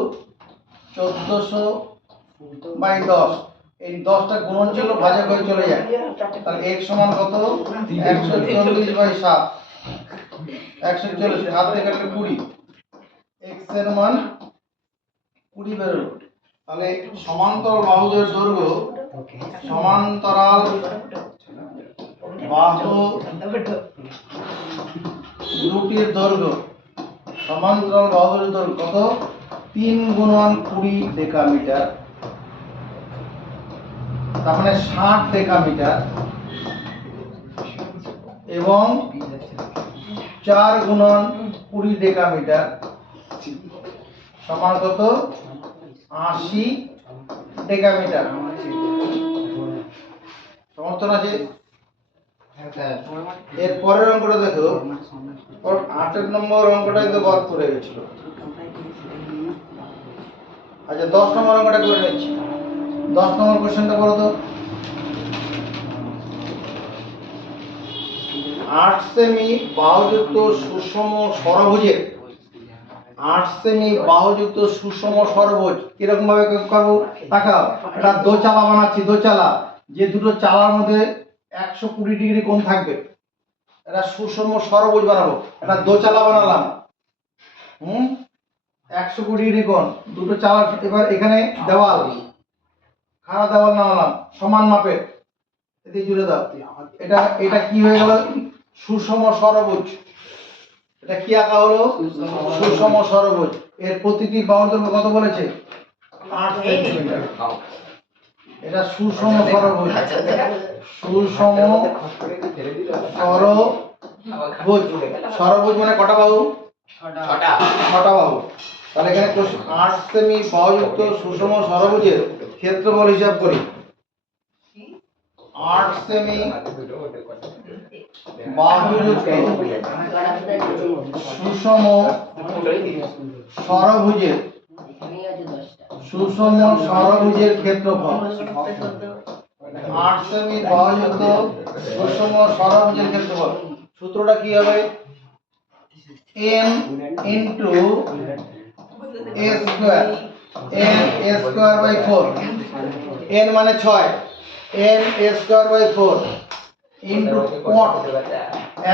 1400/10। এই 10টা গুণন ছিল, ভাজক হয়ে চলে যায়। তাহলে x সমান কত? 140/7। 140 হাত দিয়ে কাটলে 20। x এর মান 20 বেরোলো। তাহলে সমান্তরাল বাহুদের দৈর্ঘ্য, সমান্তরাল বাহু দুটির দৈর্ঘ্য, সমান্তরাল বাহুদের দৈর্ঘ্য কত? 3 × 20 ডেকামিটার। তার মানে 60 ডেকামিটার এবং 4 গুণন 20 ডেকামিটার সমান কত 80 ডেকামিটার। সমর্থন আছে? এর পরের অঙ্কটা দেখো, 8 নম্বর অঙ্কটাই তো বাদ পড়ে গেছিল। আচ্ছা 10 নম্বর অঙ্কটা করে নিচ্ছি। 10 নম্বর কোশ্চেনটা বলো তো। 8 সেমি বাহুযুক্ত সুষম ষড়ভুজের 8 সেমি বাহুযুক্ত সুষম ষড়ভুজ কিরকম ভাবে করবো? তাকাও, এটা দোচালা বানাচ্ছি। দোচালা, যে দুটো চালার মধ্যে 120 ডিগ্রি কোণ থাকবে, এটা সুষম ষড়ভুজ বানাবো। এটা দোচালা বানালাম, 120 ডিগ্রি কোণ, দুটো চালা। এবার এখানে দেওয়াল, খাড়া দেওয়াল নামালাম সমান মাপের, এতে জুড়ে দাও। এটা এটা কি হয়ে গেল? সুষম ষড়ভুজ। এটা কি আঁকা হলো? সুষম ষড়ভুজ। এর প্রতিটি বাহুর দৈর্ঘ্য কত বলেছে? 8 সেন্টিমিটার। এটা সুষম ষড়ভুজ। সুষম ষড়ভুজ। ষড়ভুজ মানে কটা বাহু? 6টা বাহু। তাহলে এখানে 8 সেমি বাহুযুক্ত সুষম ষড়ভুজের ক্ষেত্রফল হিসাব করি। 8 সেমি বাহুযুক্ত সুষম ষড়ভুজের ক্ষেত্রফল। 8 সেমি বাহুযুক্ত সুষম ষড়ভুজের ক্ষেত্রফল সূত্রটা কি হবে? n into a square, n a square by 4, n মানে 6, n a square by 4 into cot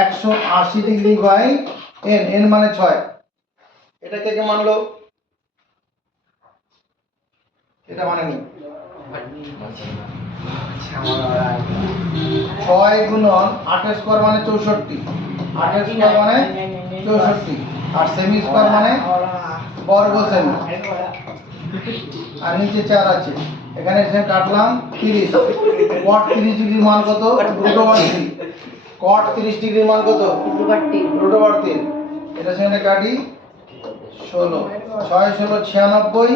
180 degree by n, n মানে 6। এটা কে কে মানলো? এটা মানে নি 6 গুণন 8 স্কয়ার মানে 64, 8 স্কয়ার মানে 64, আর সেমি স্কয়ার মানে বর্গ সেমি, আর নিচে 4 আছে। এখানে এসে কাটলাম 30। cot 30 ডিগ্রির মান কত? √3। cot 30 ডিগ্রির মান কত? √3। এটা সঙ্গে কাটি 16, 6 16 96,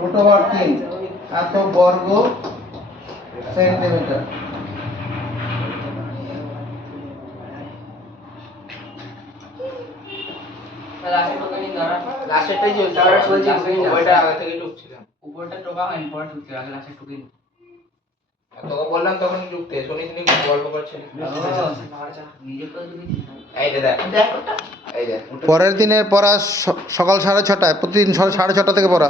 √3 এত বর্গ সেন্টিমিটার। লাস্টেরটাই চলছে, আর চলছে ওইটা আগে থেকে ঢুকছিলাম। উপরটা টোকা হয়নি, পরে ঢুকতে আগে লাস্টে টুকিনি। তোকে বললাম তখন ঢুকতে, শুনিস নি গল্প করছিলি। নিজে করে দিবি। এই যে দেখ, এই দেখ। পরের দিনের পড়া সকাল 6:30টায়, প্রতিদিন 6:30 থেকে পড়া।